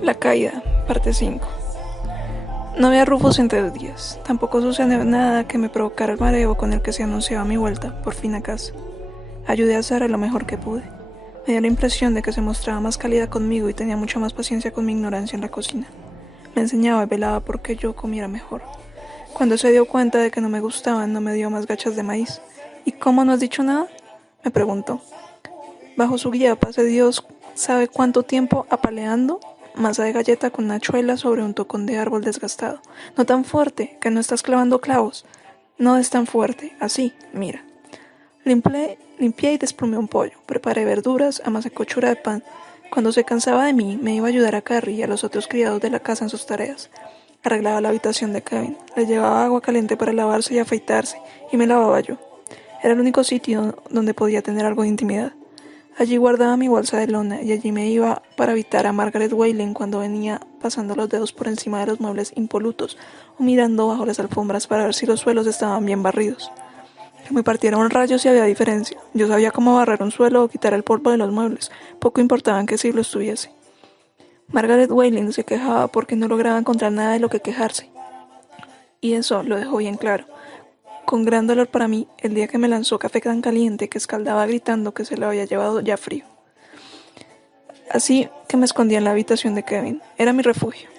La caída, parte 5. No vi a Rufus en 3 días. Tampoco sucedió nada que me provocara el mareo con el que se anunciaba mi vuelta, por fin a casa. Ayudé a Sara lo mejor que pude. Me dio la impresión de que se mostraba más cálida conmigo y tenía mucha más paciencia con mi ignorancia en la cocina. Me enseñaba y velaba porque yo comiera mejor. Cuando se dio cuenta de que no me gustaban, no me dio más gachas de maíz. ¿Y cómo no has dicho nada?, me preguntó. Bajo su guía pasé Dios sabe cuánto tiempo apaleando masa de galleta con hachuela sobre un tocón de árbol desgastado. No tan fuerte, que no estás clavando clavos. No es tan fuerte, así, mira. Limpié y desplumé un pollo, preparé verduras, amasé cochura de pan. Cuando se cansaba de mí, me iba a ayudar a Carrie y a los otros criados de la casa en sus tareas. Arreglaba la habitación de Kevin, le llevaba agua caliente para lavarse y afeitarse, y me lavaba yo. Era el único sitio donde podía tener algo de intimidad. Allí guardaba mi bolsa de lona y allí me iba para evitar a Margaret Whalen cuando venía pasando los dedos por encima de los muebles impolutos o mirando bajo las alfombras para ver si los suelos estaban bien barridos. Que me partiera un rayo si había diferencia. Yo sabía cómo barrer un suelo o quitar el polvo de los muebles. Poco importaba en qué siglo estuviese. Margaret Whalen se quejaba porque no lograba encontrar nada de lo que quejarse. Y eso lo dejó bien claro. con gran dolor para mí, el día que me lanzó café tan caliente que escaldaba gritando que se lo había llevado ya frío. Así que me escondí en la habitación de Kevin. Era mi refugio,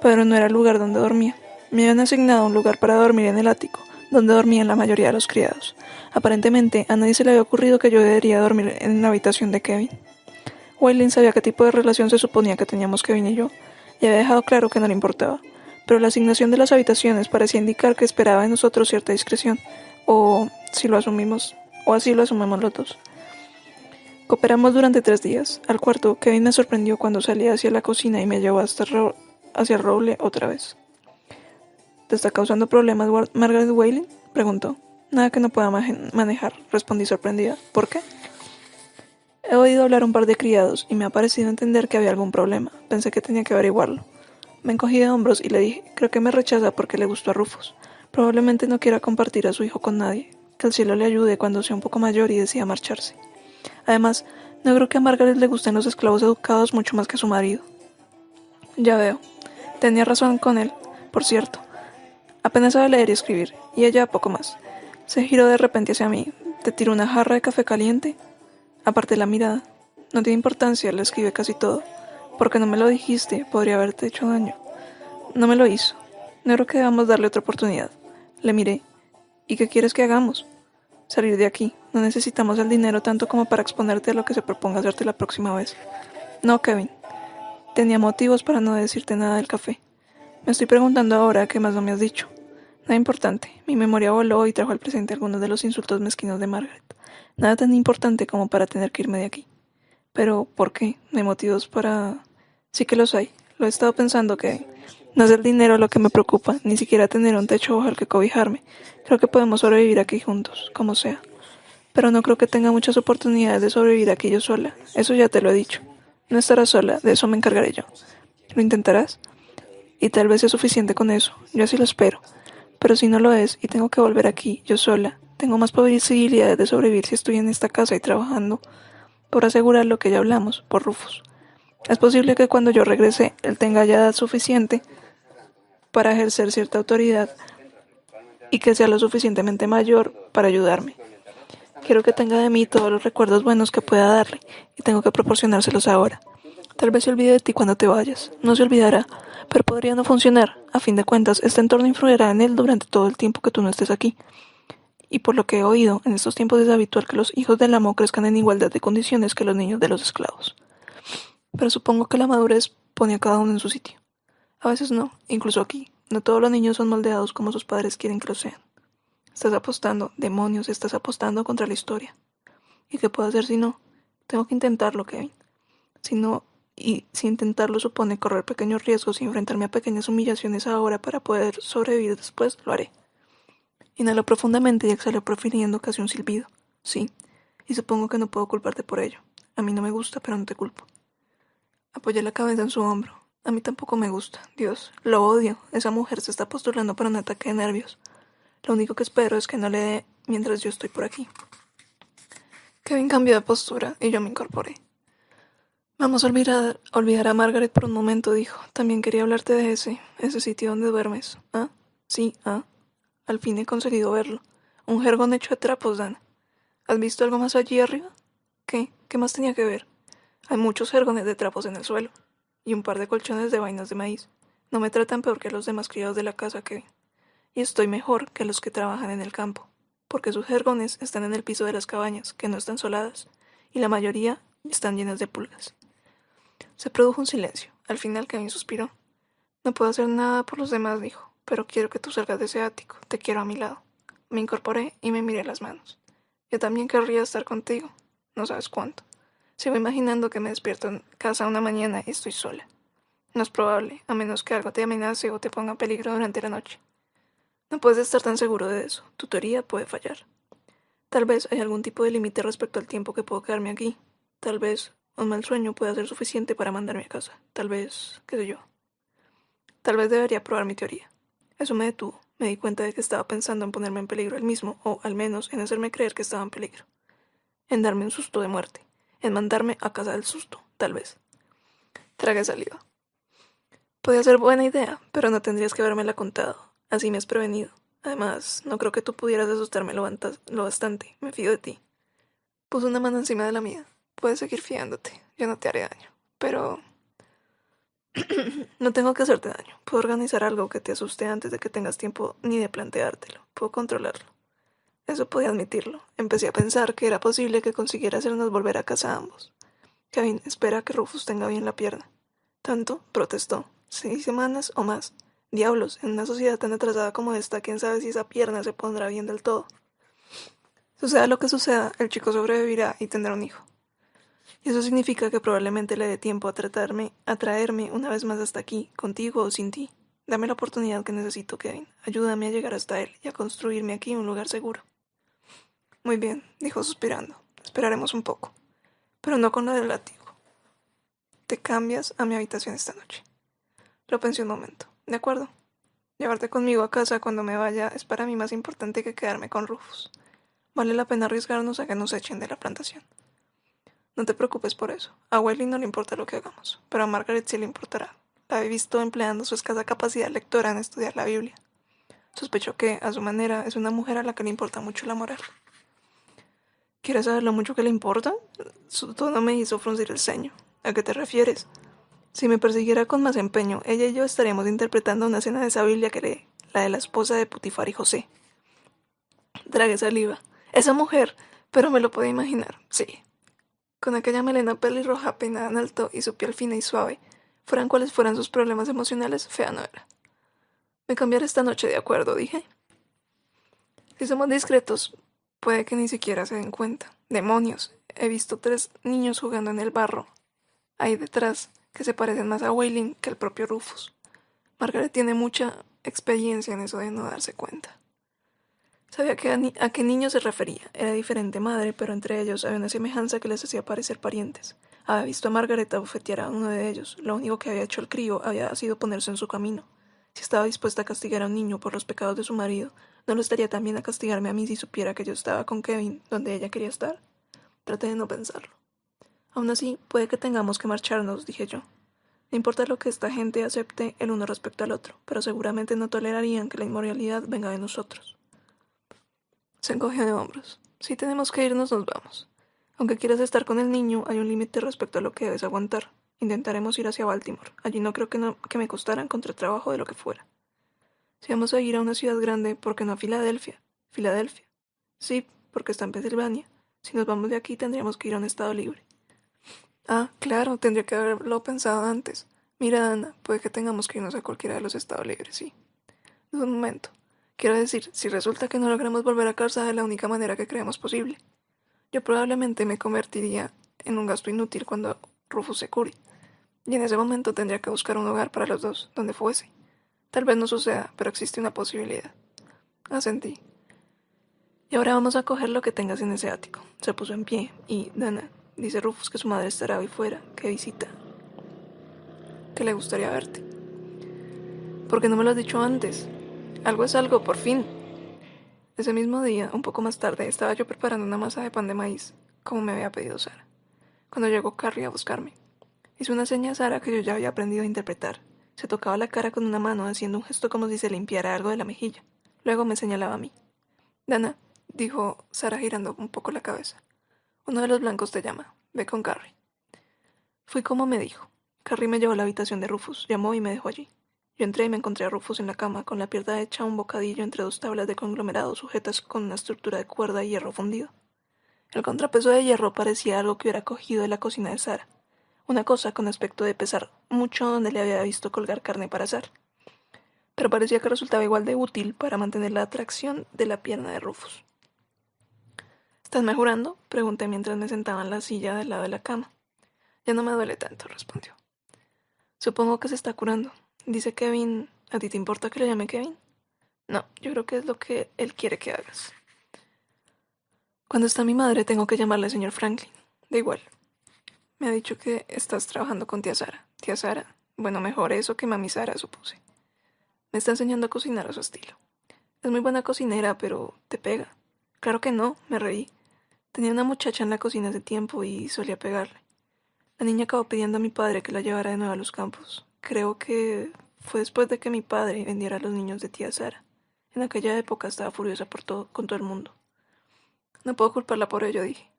pero no era el lugar donde dormía. Me habían asignado un lugar para dormir en el ático, donde dormían la mayoría de los criados. Aparentemente, a nadie se le había ocurrido que yo debería dormir en la habitación de Kevin. Waylon sabía qué tipo de relación se suponía que teníamos Kevin y yo, y había dejado claro que no le importaba, pero la asignación de las habitaciones parecía indicar que esperaba de nosotros cierta discreción, o así lo asumimos los dos. Cooperamos durante 3 días. Al cuarto, Kevin me sorprendió cuando salí hacia la cocina y me llevó hacia el roble otra vez. ¿Te está causando problemas, Margaret Waylon?, preguntó. Nada que no pueda manejar, respondí sorprendida. ¿Por qué? He oído hablar a un par de criados y me ha parecido entender que había algún problema. Pensé que tenía que averiguarlo. Me encogí de hombros y le dije, creo que me rechaza porque le gustó a Rufus. Probablemente no quiera compartir a su hijo con nadie. Que el cielo le ayude cuando sea un poco mayor y decida marcharse. Además, no creo que a Margaret le gusten los esclavos educados mucho más que a su marido. Ya veo. Tenía razón con él, por cierto. Apenas sabe leer y escribir, y ella poco más. Se giró de repente hacia mí. ¿Te tiró una jarra de café caliente? Aparté la mirada. No tiene importancia, le escribí casi todo. Porque no me lo dijiste, podría haberte hecho daño. No me lo hizo. No creo que debamos darle otra oportunidad. Le miré. ¿Y qué quieres que hagamos? Salir de aquí. No necesitamos el dinero tanto como para exponerte a lo que se proponga hacerte la próxima vez. No, Kevin. Tenía motivos para no decirte nada del café. Me estoy preguntando ahora qué más no me has dicho. Nada importante. Mi memoria voló y trajo al presente algunos de los insultos mezquinos de Margaret. Nada tan importante como para tener que irme de aquí. Pero, ¿por qué? No hay motivos para... Sí que los hay. Lo he estado pensando, Kevin. No es el dinero lo que me preocupa, ni siquiera tener un techo bajo el que cobijarme. Creo que podemos sobrevivir aquí juntos, como sea. Pero no creo que tenga muchas oportunidades de sobrevivir aquí yo sola. Eso ya te lo he dicho. No estarás sola, de eso me encargaré yo. ¿Lo intentarás? Y tal vez sea suficiente con eso. Yo así lo espero. Pero si no lo es, y tengo que volver aquí, yo sola, tengo más posibilidades de sobrevivir si estoy en esta casa y trabajando por asegurar lo que ya hablamos, por Rufus. Es posible que cuando yo regrese, él tenga ya edad suficiente para ejercer cierta autoridad y que sea lo suficientemente mayor para ayudarme. Quiero que tenga de mí todos los recuerdos buenos que pueda darle y tengo que proporcionárselos ahora. Tal vez se olvide de ti cuando te vayas. No se olvidará, pero podría no funcionar. A fin de cuentas, este entorno influirá en él durante todo el tiempo que tú no estés aquí. Y por lo que he oído, en estos tiempos es habitual que los hijos del amo crezcan en igualdad de condiciones que los niños de los esclavos. Pero supongo que la madurez pone a cada uno en su sitio. A veces no, incluso aquí. No todos los niños son moldeados como sus padres quieren que lo sean. Estás apostando, demonios, estás apostando contra la historia. ¿Y qué puedo hacer si no? Tengo que intentarlo, Kevin. Si no, y si intentarlo supone correr pequeños riesgos y enfrentarme a pequeñas humillaciones ahora para poder sobrevivir después, lo haré. Inhaló profundamente y exhaló profiriendo casi un silbido. Sí, y supongo que no puedo culparte por ello. A mí no me gusta, pero no te culpo. Apoyé la cabeza en su hombro. A mí tampoco me gusta. Dios, lo odio. Esa mujer se está postulando para un ataque de nervios. Lo único que espero es que no le dé mientras yo estoy por aquí. Kevin cambió de postura y yo me incorporé. Vamos a olvidar a Margaret por un momento, dijo. También quería hablarte de ese sitio donde duermes. ¿Ah? Sí, ah. Al fin he conseguido verlo. Un jergón hecho de trapos, Dana. ¿Has visto algo más allí arriba? ¿Qué? ¿Qué más tenía que ver? Hay muchos jergones de trapos en el suelo. Y un par de colchones de vainas de maíz. No me tratan peor que los demás criados de la casa, Kevin. Y estoy mejor que los que trabajan en el campo. Porque sus jergones están en el piso de las cabañas, que no están soladas. Y la mayoría están llenas de pulgas. Se produjo un silencio. Al final Kevin suspiró. No puedo hacer nada por los demás, dijo. Pero quiero que tú salgas de ese ático. Te quiero a mi lado. Me incorporé y me miré las manos. Yo también querría estar contigo. No sabes cuánto. Sigo imaginando que me despierto en casa una mañana y estoy sola. No es probable, a menos que algo te amenace o te ponga en peligro durante la noche. No puedes estar tan seguro de eso. Tu teoría puede fallar. Tal vez hay algún tipo de límite respecto al tiempo que puedo quedarme aquí. Tal vez un mal sueño pueda ser suficiente para mandarme a casa. Tal vez, qué sé yo. Tal vez debería probar mi teoría. Eso me detuvo. Me di cuenta de que estaba pensando en ponerme en peligro él mismo, o al menos en hacerme creer que estaba en peligro. En darme un susto de muerte. En mandarme a casa del susto, tal vez. Tragué saliva. Podía ser buena idea, pero no tendrías que habérmela contado. Así me has prevenido. Además, no creo que tú pudieras asustarme lo bastante. Me fío de ti. Puso una mano encima de la mía. Puedes seguir fiándote. Yo no te haré daño. Pero no tengo que hacerte daño. Puedo organizar algo que te asuste antes de que tengas tiempo ni de planteártelo. Puedo controlarlo. Eso podía admitirlo. Empecé a pensar que era posible que consiguiera hacernos volver a casa ambos. Kevin espera que Rufus tenga bien la pierna. Tanto, protestó. 6 semanas o más. Diablos, en una sociedad tan atrasada como esta, quién sabe si esa pierna se pondrá bien del todo. Suceda lo que suceda, el chico sobrevivirá y tendrá un hijo. Y eso significa que probablemente le dé tiempo a traerme una vez más hasta aquí, contigo o sin ti. Dame la oportunidad que necesito, Kevin. Ayúdame a llegar hasta él y a construirme aquí un lugar seguro. Muy bien, dijo suspirando. Esperaremos un poco. Pero no con lo del látigo. Te cambias a mi habitación esta noche. Lo pensé un momento. De acuerdo. Llevarte conmigo a casa cuando me vaya es para mí más importante que quedarme con Rufus. Vale la pena arriesgarnos a que nos echen de la plantación. No te preocupes por eso. A Wiley no le importa lo que hagamos, pero a Margaret sí le importará. La he visto empleando su escasa capacidad lectora en estudiar la Biblia. Sospecho que, a su manera, es una mujer a la que le importa mucho la moral. ¿Quieres saber lo mucho que le importa? Su tono me hizo fruncir el ceño. ¿A qué te refieres? Si me persiguiera con más empeño, ella y yo estaríamos interpretando una escena de esa Biblia que lee, la de la esposa de Putifar y José. Tragué saliva. Esa mujer, pero me lo puedo imaginar, sí. Con aquella melena pelirroja peinada en alto y su piel fina y suave, fueran cuales fueran sus problemas emocionales, fea no era. Me cambiaré esta noche, de acuerdo, dije. Si somos discretos, puede que ni siquiera se den cuenta. Demonios, he visto 3 niños jugando en el barro. Ahí detrás, que se parecen más a Wailing que el propio Rufus. Margaret tiene mucha experiencia en eso de no darse cuenta. Sabía a qué niño se refería. Era diferente madre, pero entre ellos había una semejanza que les hacía parecer parientes. Había visto a Margaret abofetear a uno de ellos. Lo único que había hecho el crío había sido ponerse en su camino. Si estaba dispuesta a castigar a un niño por los pecados de su marido, ¿no lo estaría también a castigarme a mí si supiera que yo estaba con Kevin, donde ella quería estar? Traté de no pensarlo. Aún así, puede que tengamos que marcharnos, dije yo. No importa lo que esta gente acepte el uno respecto al otro, pero seguramente no tolerarían que la inmoralidad venga de nosotros. Se encogió de hombros. Si tenemos que irnos, nos vamos. Aunque quieras estar con el niño, hay un límite respecto a lo que debes aguantar. Intentaremos ir hacia Baltimore. Allí no creo que me costara encontrar trabajo de lo que fuera. Si vamos a ir a una ciudad grande, ¿por qué no a Filadelfia? ¿Filadelfia? Sí, porque está en Pensilvania. Si nos vamos de aquí, tendríamos que ir a un estado libre. Ah, claro, tendría que haberlo pensado antes. Mira, Ana, puede que tengamos que irnos a cualquiera de los estados libres, sí. Un momento. Quiero decir, si resulta que no logramos volver a casa de la única manera que creemos posible, yo probablemente me convertiría en un gasto inútil cuando Rufus se cure, y en ese momento tendría que buscar un hogar para los dos, donde fuese. Tal vez no suceda, pero existe una posibilidad. Asentí. Y ahora vamos a coger lo que tengas en ese ático. Se puso en pie, y, Dana, dice Rufus que su madre estará hoy fuera, que visita, que le gustaría verte. ¿Por qué no me lo has dicho antes? Algo es algo, por fin. Ese mismo día, un poco más tarde, estaba yo preparando una masa de pan de maíz, como me había pedido Sara, cuando llegó Carrie a buscarme. Hizo una seña a Sara que yo ya había aprendido a interpretar. Se tocaba la cara con una mano, haciendo un gesto como si se limpiara algo de la mejilla. Luego me señalaba a mí. Dana, dijo Sara girando un poco la cabeza. Uno de los blancos te llama. Ve con Carrie. Fui como me dijo. Carrie me llevó a la habitación de Rufus, llamó y me dejó allí. Yo entré y me encontré a Rufus en la cama, con la pierna hecha un bocadillo entre 2 tablas de conglomerado sujetas con una estructura de cuerda y hierro fundido. El contrapeso de hierro parecía algo que hubiera cogido de la cocina de Sara, una cosa con aspecto de pesar mucho donde le había visto colgar carne para asar, pero parecía que resultaba igual de útil para mantener la atracción de la pierna de Rufus. ¿Estás mejorando?, pregunté mientras me sentaba en la silla del lado de la cama. Ya no me duele tanto, respondió. Supongo que se está curando. Dice Kevin, ¿a ti te importa que le llame Kevin? No, yo creo que es lo que él quiere que hagas. Cuando está mi madre tengo que llamarle señor Franklin. Da igual. Me ha dicho que estás trabajando con tía Sara. Tía Sara. Bueno, mejor eso que mami Sara, supuse. Me está enseñando a cocinar a su estilo. Es muy buena cocinera, pero te pega. Claro que no, me reí. Tenía una muchacha en la cocina hace tiempo y solía pegarle. La niña acabó pidiendo a mi padre que la llevara de nuevo a los campos. Creo que fue después de que mi padre vendiera a los niños de tía Sara. En aquella época estaba furiosa con todo el mundo. No puedo culparla por ello, dije.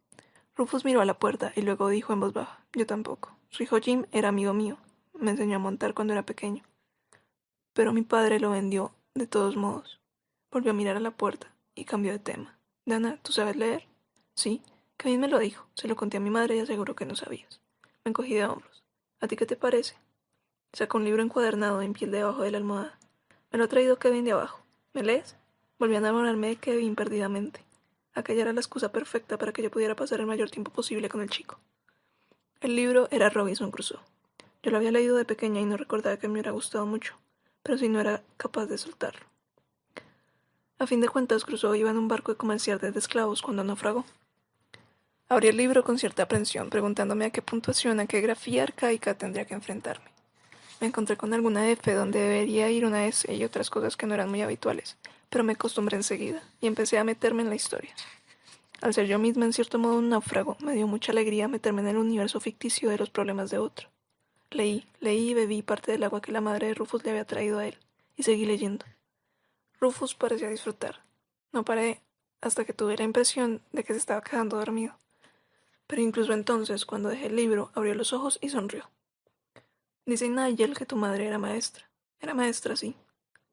Rufus miró a la puerta y luego dijo en voz baja, yo tampoco. Su hijo Jim era amigo mío. Me enseñó a montar cuando era pequeño. Pero mi padre lo vendió, de todos modos. Volvió a mirar a la puerta y cambió de tema. Dana, ¿tú sabes leer? Sí, Kevin me lo dijo. Se lo conté a mi madre y aseguró que no sabías. Me encogí de hombros. ¿A ti qué te parece? Sacó un libro encuadernado en piel debajo de la almohada. Me lo ha traído Kevin de abajo. ¿Me lees? Volví a enamorarme de Kevin perdidamente. Aquella era la excusa perfecta para que yo pudiera pasar el mayor tiempo posible con el chico. El libro era Robinson Crusoe. Yo lo había leído de pequeña y no recordaba que me hubiera gustado mucho, pero sí no era capaz de soltarlo. A fin de cuentas, Crusoe iba en un barco de comerciantes de esclavos cuando naufragó. Abrí el libro con cierta aprensión, preguntándome a qué puntuación, a qué grafía arcaica tendría que enfrentarme. Me encontré con alguna F donde debería ir una S y otras cosas que no eran muy habituales, pero me acostumbré enseguida y empecé a meterme en la historia. Al ser yo misma en cierto modo un náufrago, me dio mucha alegría meterme en el universo ficticio de los problemas de otro. Leí y bebí parte del agua que la madre de Rufus le había traído a él, y seguí leyendo. Rufus parecía disfrutar. No paré hasta que tuve la impresión de que se estaba quedando dormido. Pero incluso entonces, cuando dejé el libro, abrió los ojos y sonrió. Dice Nigel que tu madre era maestra. Era maestra, sí.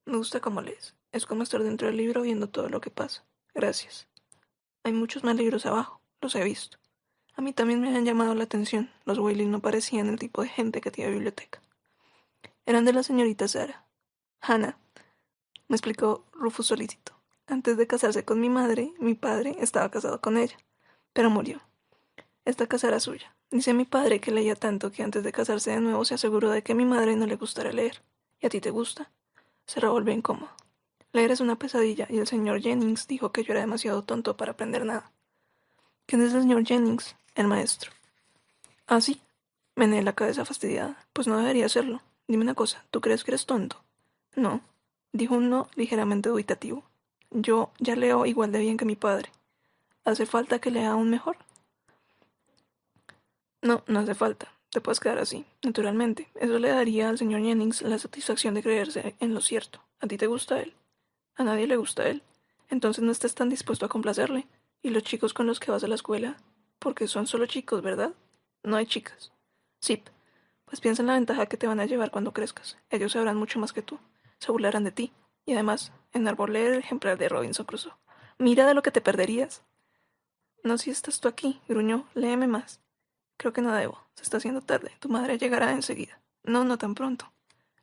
Me gusta cómo lees. Es como estar dentro del libro viendo todo lo que pasa. Gracias. Hay muchos más libros abajo. Los he visto. A mí también me han llamado la atención. Los Whaley no parecían el tipo de gente que tiene biblioteca. Eran de la señorita Sarah. Hannah, me explicó Rufus solícito. Antes de casarse con mi madre, mi padre estaba casado con ella, pero murió. Esta casa era suya. Dice mi padre que leía tanto que antes de casarse de nuevo se aseguró de que a mi madre no le gustara leer. ¿Y a ti te gusta? Se revolvió incómodo. Leer es una pesadilla y el señor Jennings dijo que yo era demasiado tonto para aprender nada. ¿Quién es el señor Jennings? El maestro. ¿Ah, sí? Meneé la cabeza fastidiada. Pues no debería hacerlo. Dime una cosa, ¿tú crees que eres tonto? No, dijo un no ligeramente dubitativo. Yo ya leo igual de bien que mi padre. ¿Hace falta que lea aún mejor? No, no hace falta. Te puedes quedar así, naturalmente. Eso le daría al señor Jennings la satisfacción de creerse en lo cierto. ¿A ti te gusta él? A nadie le gusta él. Entonces no estás tan dispuesto a complacerle. ¿Y los chicos con los que vas a la escuela? Porque son solo chicos, ¿verdad? No hay chicas. Sí, pues piensa en la ventaja que te van a llevar cuando crezcas. Ellos sabrán mucho más que tú. Se burlarán de ti. Y además, enarbolé el ejemplar de Robinson Crusoe. Mira de lo que te perderías. No, si estás tú aquí, gruñó. Léeme más. Creo que no debo. Se está haciendo tarde. Tu madre llegará enseguida. No, no tan pronto.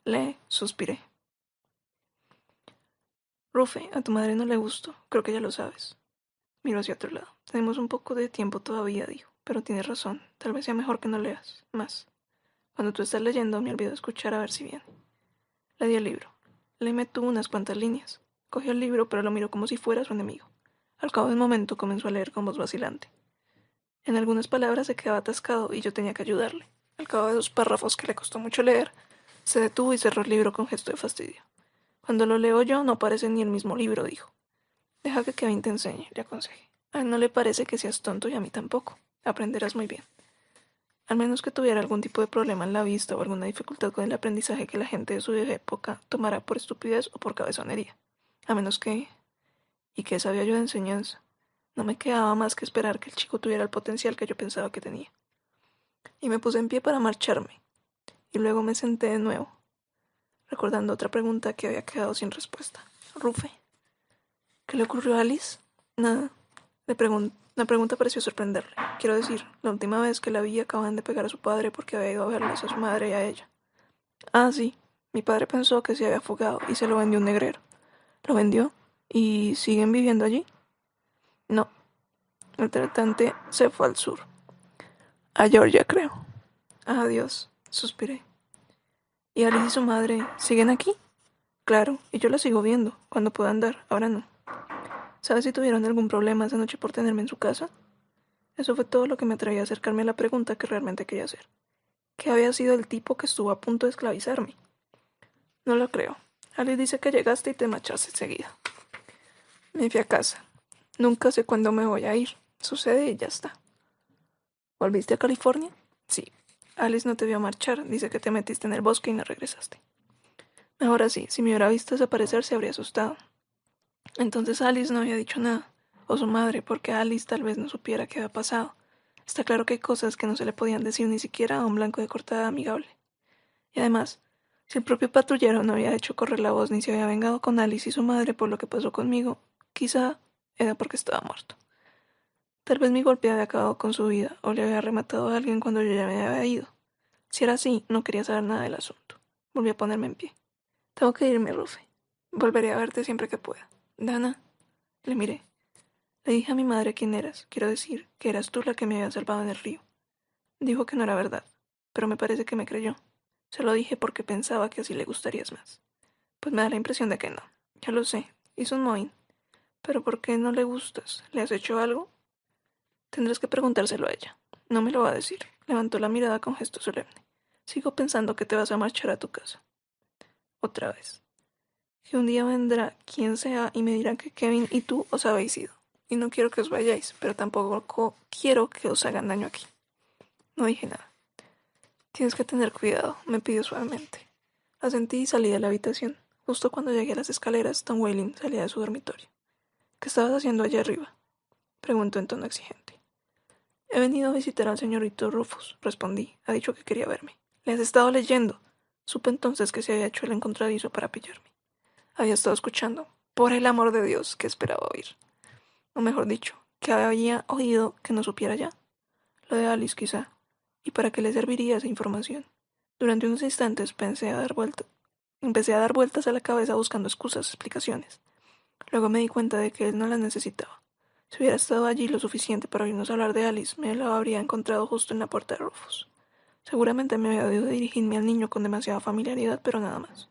Lee, suspiré. Rufe, a tu madre no le gustó. Creo que ya lo sabes. Miró hacia otro lado. Tenemos un poco de tiempo todavía, dijo. Pero tienes razón. Tal vez sea mejor que no leas. Más. Cuando tú estás leyendo, me olvido escuchar a ver si viene. Le di el libro. Léeme tú unas cuantas líneas. Cogió el libro, pero lo miró como si fuera su enemigo. Al cabo de un momento comenzó a leer con voz vacilante. En algunas palabras se quedaba atascado y yo tenía que ayudarle. Al cabo de 2 párrafos que le costó mucho leer, se detuvo y cerró el libro con gesto de fastidio. Cuando lo leo yo, no parece ni el mismo libro, dijo. Deja que Kevin te enseñe, le aconsejé. A él no le parece que seas tonto y a mí tampoco. Aprenderás muy bien. Al menos que tuviera algún tipo de problema en la vista o alguna dificultad con el aprendizaje que la gente de su época tomara por estupidez o por cabezonería. A menos que... ¿Y qué sabía yo de enseñanza? No me quedaba más que esperar que el chico tuviera el potencial que yo pensaba que tenía. Y me puse en pie para marcharme. Y luego me senté de nuevo, recordando otra pregunta que había quedado sin respuesta. Rufe. ¿Qué le ocurrió a Alice? Nada. La pregunta pareció sorprenderle. Quiero decir, la última vez que la vi acaban de pegar a su padre porque había ido a verlas a su madre y a ella. Ah, sí. Mi padre pensó que se había fugado y se lo vendió un negrero. ¿Lo vendió? ¿Y siguen viviendo allí? No. El tratante se fue al sur. A Georgia, creo. Adiós, suspiré. ¿Y Alice y su madre siguen aquí? Claro, y yo la sigo viendo, cuando pueda andar, ahora no. ¿Sabes si tuvieron algún problema esa noche por tenerme en su casa? Eso fue todo lo que me atraía a acercarme a la pregunta que realmente quería hacer. ¿Qué había sido el tipo que estuvo a punto de esclavizarme? No lo creo. Alice dice que llegaste y te marchaste enseguida. Me fui a casa. Nunca sé cuándo me voy a ir. Sucede y ya está. ¿Volviste a California? Sí. Alice no te vio marchar. Dice que te metiste en el bosque y no regresaste. Ahora sí, si me hubiera visto desaparecer se habría asustado. Entonces Alice no había dicho nada, o su madre, porque Alice tal vez no supiera qué había pasado. Está claro que hay cosas que no se le podían decir ni siquiera a un blanco de cortada amigable. Y además, si el propio patrullero no había hecho correr la voz ni se había vengado con Alice y su madre por lo que pasó conmigo, quizá era porque estaba muerto. Tal vez mi golpe había acabado con su vida, o le había rematado a alguien cuando yo ya me había ido. Si era así, no quería saber nada del asunto. Volví a ponerme en pie. Tengo que irme, Rufe. Volveré a verte siempre que pueda. Dana. Le miré. Le dije a mi madre quién eras. Quiero decir, que eras tú la que me había salvado en el río. Dijo que no era verdad, pero me parece que me creyó. Se lo dije porque pensaba que así le gustarías más. Pues me da la impresión de que no. Ya lo sé. Hizo un mohín. Pero ¿por qué no le gustas? ¿Le has hecho algo? Tendrás que preguntárselo a ella. No me lo va a decir. Levantó la mirada con gesto solemne. Sigo pensando que te vas a marchar a tu casa. Otra vez. Que un día vendrá quien sea y me dirá que Kevin y tú os habéis ido. Y no quiero que os vayáis, pero tampoco quiero que os hagan daño aquí. No dije nada. Tienes que tener cuidado, me pidió suavemente. Asentí y salí de la habitación. Justo cuando llegué a las escaleras, Tom Welling salía de su dormitorio. ¿Qué estabas haciendo allá arriba?, preguntó en tono exigente. He venido a visitar al señorito Rufus, respondí. Ha dicho que quería verme. Le has estado leyendo. Supe entonces que se había hecho el encontradizo para pillarme. Había estado escuchando. Por el amor de Dios, ¿qué esperaba oír? O mejor dicho, que había oído que no supiera ya. Lo de Alice, quizá. ¿Y para qué le serviría esa información? Durante unos instantes empecé a dar vueltas a la cabeza buscando excusas, explicaciones. Luego me di cuenta de que él no las necesitaba. Si hubiera estado allí lo suficiente para oírnos hablar de Alice, me lo habría encontrado justo en la puerta de Rufus. Seguramente me había oído dirigirme al niño con demasiada familiaridad, pero nada más.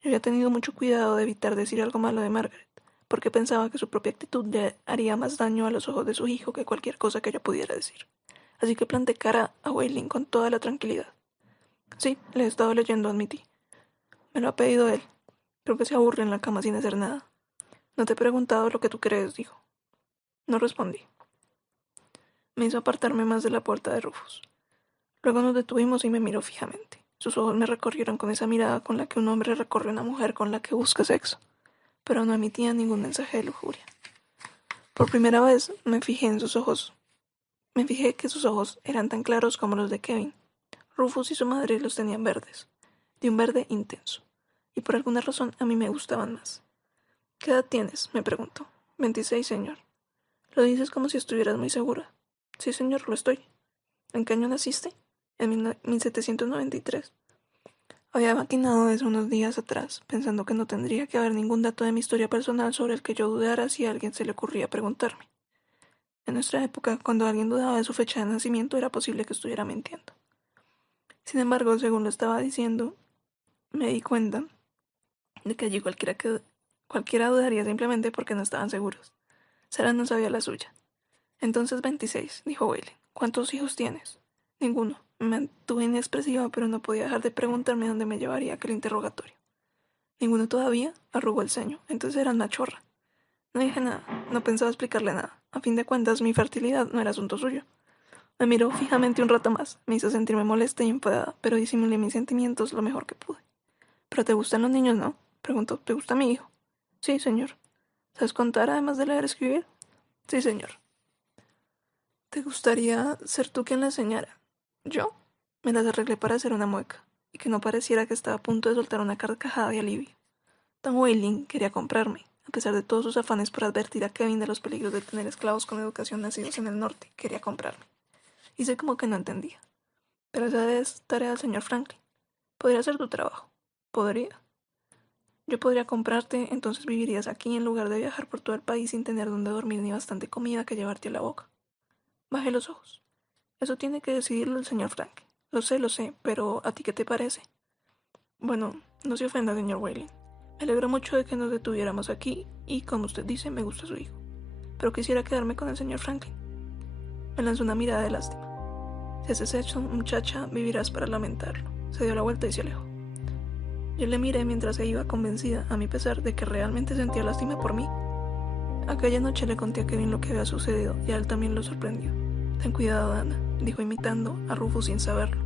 Yo había tenido mucho cuidado de evitar decir algo malo de Margaret, porque pensaba que su propia actitud le haría más daño a los ojos de su hijo que cualquier cosa que ella pudiera decir. Así que planté cara a Welling con toda la tranquilidad. Sí, le he estado leyendo, admití. Me lo ha pedido él. Creo que se aburre en la cama sin hacer nada. No te he preguntado lo que tú crees, dijo. No respondí. Me hizo apartarme más de la puerta de Rufus. Luego nos detuvimos y me miró fijamente. Sus ojos me recorrieron con esa mirada con la que un hombre recorre a una mujer con la que busca sexo, pero no emitía ningún mensaje de lujuria. Por primera vez me fijé en sus ojos. Me fijé que sus ojos eran tan claros como los de Kevin. Rufus y su madre los tenían verdes, de un verde intenso, y por alguna razón a mí me gustaban más. ¿Qué edad tienes?, me preguntó. 26, señor. Lo dices como si estuvieras muy segura. Sí, señor, lo estoy. ¿En qué año naciste? En 1793. Había maquinado eso unos días atrás, pensando que no tendría que haber ningún dato de mi historia personal sobre el que yo dudara si a alguien se le ocurría preguntarme. En nuestra época, cuando alguien dudaba de su fecha de nacimiento, era posible que estuviera mintiendo. Sin embargo, según lo estaba diciendo, me di cuenta de que allí cualquiera dudaría simplemente porque no estaban seguros. Sarah no sabía la suya. Entonces 26, dijo Wayland. ¿Cuántos hijos tienes? Ninguno. Me mantuve inexpresiva, pero no podía dejar de preguntarme dónde me llevaría aquel interrogatorio. ¿Ninguno todavía? Arrugó el ceño. Entonces era una chorra. No dije nada, no pensaba explicarle nada. A fin de cuentas, mi fertilidad no era asunto suyo. Me miró fijamente un rato más, me hizo sentirme molesta y enfadada, pero disimulé mis sentimientos lo mejor que pude. ¿Pero te gustan los niños, no?, preguntó. ¿Te gusta mi hijo? Sí, señor. ¿Sabes contar además de leer y escribir? Sí, señor. ¿Te gustaría ser tú quien le enseñara? ¿Yo? Me las arreglé para hacer una mueca, y que no pareciera que estaba a punto de soltar una carcajada de alivio. Tom Welling quería comprarme. A pesar de todos sus afanes por advertir a Kevin de los peligros de tener esclavos con educación nacidos en el norte, quería comprarme. Hice como que no entendía. Pero esa es tarea del señor Franklin. Podría ser tu trabajo. Podría. Yo podría comprarte, entonces vivirías aquí en lugar de viajar por todo el país sin tener donde dormir ni bastante comida que llevarte a la boca. Bajé los ojos. Eso tiene que decidirlo el señor Franklin. Lo sé, pero ¿a ti qué te parece? Bueno, no se ofenda, señor Welling. Me alegro mucho de que nos detuviéramos aquí y, como usted dice, me gusta su hijo. Pero quisiera quedarme con el señor Franklin. Me lanzó una mirada de lástima. Si haces eso, muchacha, vivirás para lamentarlo. Se dio la vuelta y se alejó. Yo le miré mientras se iba convencida, a mi pesar, de que realmente sentía lástima por mí. Aquella noche le conté a Kevin lo que había sucedido y a él también lo sorprendió. Ten cuidado, Dana, dijo imitando a Rufus sin saberlo.